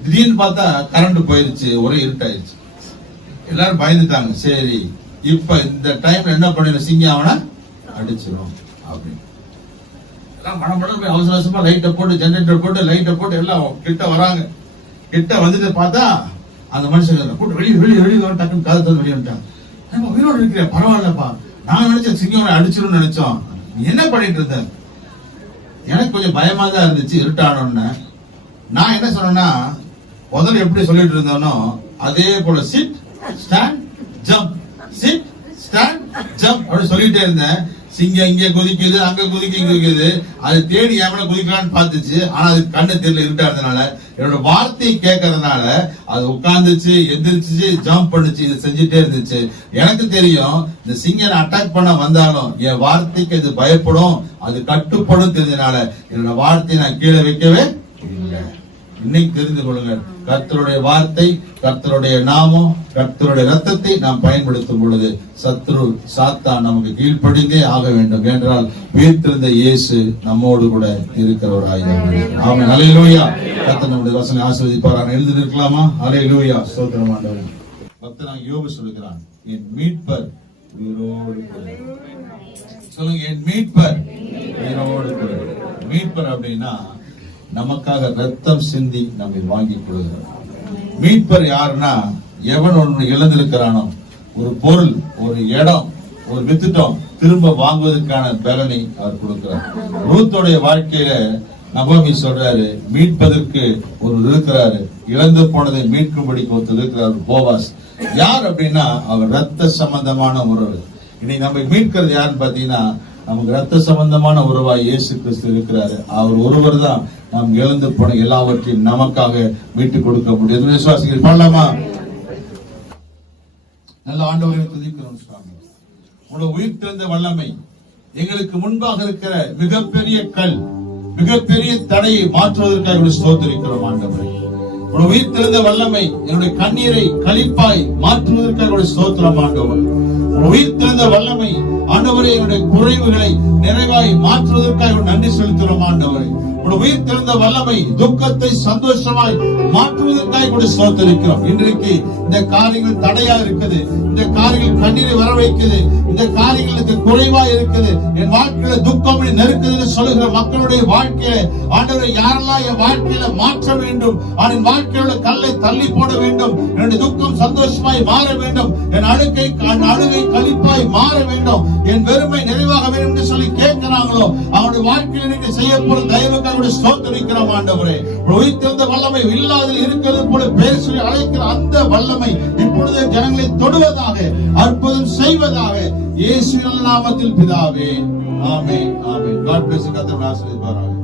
திடீர்னு பார்த்தா கரண்ட் போயிருச்சு, ஒரே இருட்டாயிருச்சு. எல்லாரும் பயந்துட்டாங்க. சரி, இப்ப இந்த டைம்ல என்ன பண்ணின, சிங்கம் அவனை அடிச்சிடும் அப்படின்னு அவசர அவசரமா லைட்டை போட்டு, ஜெனரேட்டர் போட்டு, லைட்டை போட்டு எல்லாம் கிட்ட வராங்க. கிட்ட வந்துட்டு பார்த்தா அந்த மனுஷன் கூட்டு வெளியே வெளியே வெளியே டக்குன்னு காலத்தை வெளியே வந்துட்டாங்க. உயிரோடு இருக்கிற, பரவாயில்லப்பா, நான் நினைச்சேன் சிங்கம் அடிச்சிடும் நினைச்சோம், என்ன பண்ணிட்டு இருந்தேன். எனக்கு கொஞ்சம் பயமா தான் இருந்துச்சு இருட்டானோன்னு. நான் என்ன சொன்னேன்னா, முதல்ல எப்படி சொல்லிட்டு இருந்தோனோ அதே போல chit stand jump, sit stand jump அப்படி சொல்லிட்டே இருந்தேன். சிங்கம் இங்க குதிக்குது, அங்க குதிக்குது, அது தேடி எவன குதிக்கலான்னு பார்த்துச்சு. ஆனா அது கண்ணு தெரியல, இருட்டா இருந்தனால. என்னோட வார்த்தையை கேட்கறதுனால அது உட்கார்ந்துச்சு, எந்திரிச்சு, ஜம்ப் பண்ணுச்சு, இது செஞ்சுட்டே இருந்துச்சு. எனக்கு தெரியும் இந்த சிங்கம் அட்டாக் பண்ண வந்தாலும் என் வார்த்தைக்கு அது பயப்படும், அது கட்டுப்படும் தெரிஞ்சதுனால என்னோட வார்த்தையை நான் கீழே வைக்கவே இல்லை. இன்னைக்கு தெரிந்து கொள்ளுங்கள், கர்த்தருடைய வார்த்தை, கர்த்தருடைய நாமம், கர்த்தருடைய ரத்தத்தை நாம் பயன்படுத்தும் பொழுது சத்ரு சாத்தான் நமக்கு கீழ்ப்படிந்தே ஆக வேண்டும். என்றால் உயிர்த்தெழுந்த இயேசு நம்மோடு கூட இருக்கிறவராயிருக்கிறார். ஆமென். அல்லேலூயா. கர்த்தர் நம்முடைய வசனத்தை ஆசீர்வதிப்பார். எழுதி இருக்கலாமா? அல்லேலூயா. ஸ்தோத்திரம் ஆண்டவரே. பக்தனாகிய யோபு சொல்கிறான், என் மீட்பர் உயிரோடு இருக்கிறார். சொல்லுங்க, என் மீட்பர் உயிரோடு இருக்கிறார். மீட்பர் அப்படின்னா நமக்காக ரத்தம் சிந்தி நம்மை வாங்கி கொள்கிறார். மீட்பர் யாருன்னா, எவன் ஒன்று இழந்திருக்கிறானோ, ஒரு பொருள், ஒரு இடம், ஒரு வித்துட்டம், திரும்ப வாங்குவதற்கான பலனை அவர் கொடுக்கிறார். ரூத்தோடைய வாழ்க்கையில நகோமி சொல்றாரு, மீட்பதற்கு ஒரு இருக்கிறாரு, இழந்து போனதை மீட்கும்படி ஒருத்தர் இருக்கிறார், போவாஸ். யார் அப்படின்னா அவர் ரத்த சம்பந்தமான உறவு. இன்னைக்கு நம்ம மீட்கிறது யாருன்னு பாத்தீங்கன்னா, நமக்கு ரத்த சம்பந்தமான உறவாய் இயேசு கிறிஸ்து இருக்கிறாரு. அவர் ஒருவர் தான் நாம் இழந்து போன எல்லாவற்றையும் நமக்காக மீட்டு கொடுக்க முடியும். விசுவாசிகள் பண்ணலாமா? நல்ல ஆண்டவரை துதிக்கிறோம் சுவாமி. உங்களுடைய உயிர் திறந்த வல்லமை எங்களுக்கு முன்பாக இருக்கிற மிகப்பெரிய கல், மிகப்பெரிய தடையை மாற்றுவதற்காக ஸ்தோத்திரிக்கிறோம் ஆண்டவரை. உங்களுடைய உயிர் திறந்த வல்லமை என்னுடைய கண்ணீரை களிப்பாய் மாற்றுவதற்காக ஸ்தோத்திரம் ஆண்டவர். உயிர் திறந்த வல்லமை ஆண்டவரே என்னுடைய குறைவுகளை நிறைவாய் மாற்றுவதற்காக நன்றி செலுத்துகிறோம் ஆண்டவரே. உயிர் திறந்த வல்லமை துக்கத்தை சந்தோஷமாய் மாற்றுவதற்காக கூட ஸ்தோத்திரிக்கிறோம். இன்றைக்கு இந்த காரியங்கள் தடையா இருக்குது, இந்த காரியங்கள் கண்ணீரை வர வைக்குது, இந்த காரியங்களுக்கு குறைவா இருக்குது, என் வாழ்க்கையில துக்கம் நெருக்குதுன்னு சொல்லுகிற மக்களுடைய வாழ்க்கையில ஆண்டவரை யாரெல்லாம் என் வாழ்க்கையில மாற்ற வேண்டும், என் வாழ்க்கையோட கல்லை தள்ளி போட வேண்டும், என்னுடைய துக்கம் சந்தோஷமாய் மாற வேண்டும், என் அழுகை கழிப்பாய் மாற வேண்டும், என் வெறுமை நிறைவாக வேண்டும் என்று சொல்லி கேட்கிறாங்களோ அவனுடைய வாழ்க்கையில் நீங்க செய்யப்படும் தயவுக்காக ஸ்தோத்திரிக்கிறோம் ஆண்டவரே. உயிர்த்தெழுந்த வல்லமை இல்லாதில் இருக்கிறது போல பேர் சொல்லி அழைக்கிற அந்த வல்லமை இப்பொழுது ஜனங்களை தொடுவதாக, அற்புதம் செய்வதாக, இயேசுவின் நாமத்தில் பிதாவே. ஆமென். ஆமென். God bless you. கர்த்தர் ஆசீர்வதிப்பாராக.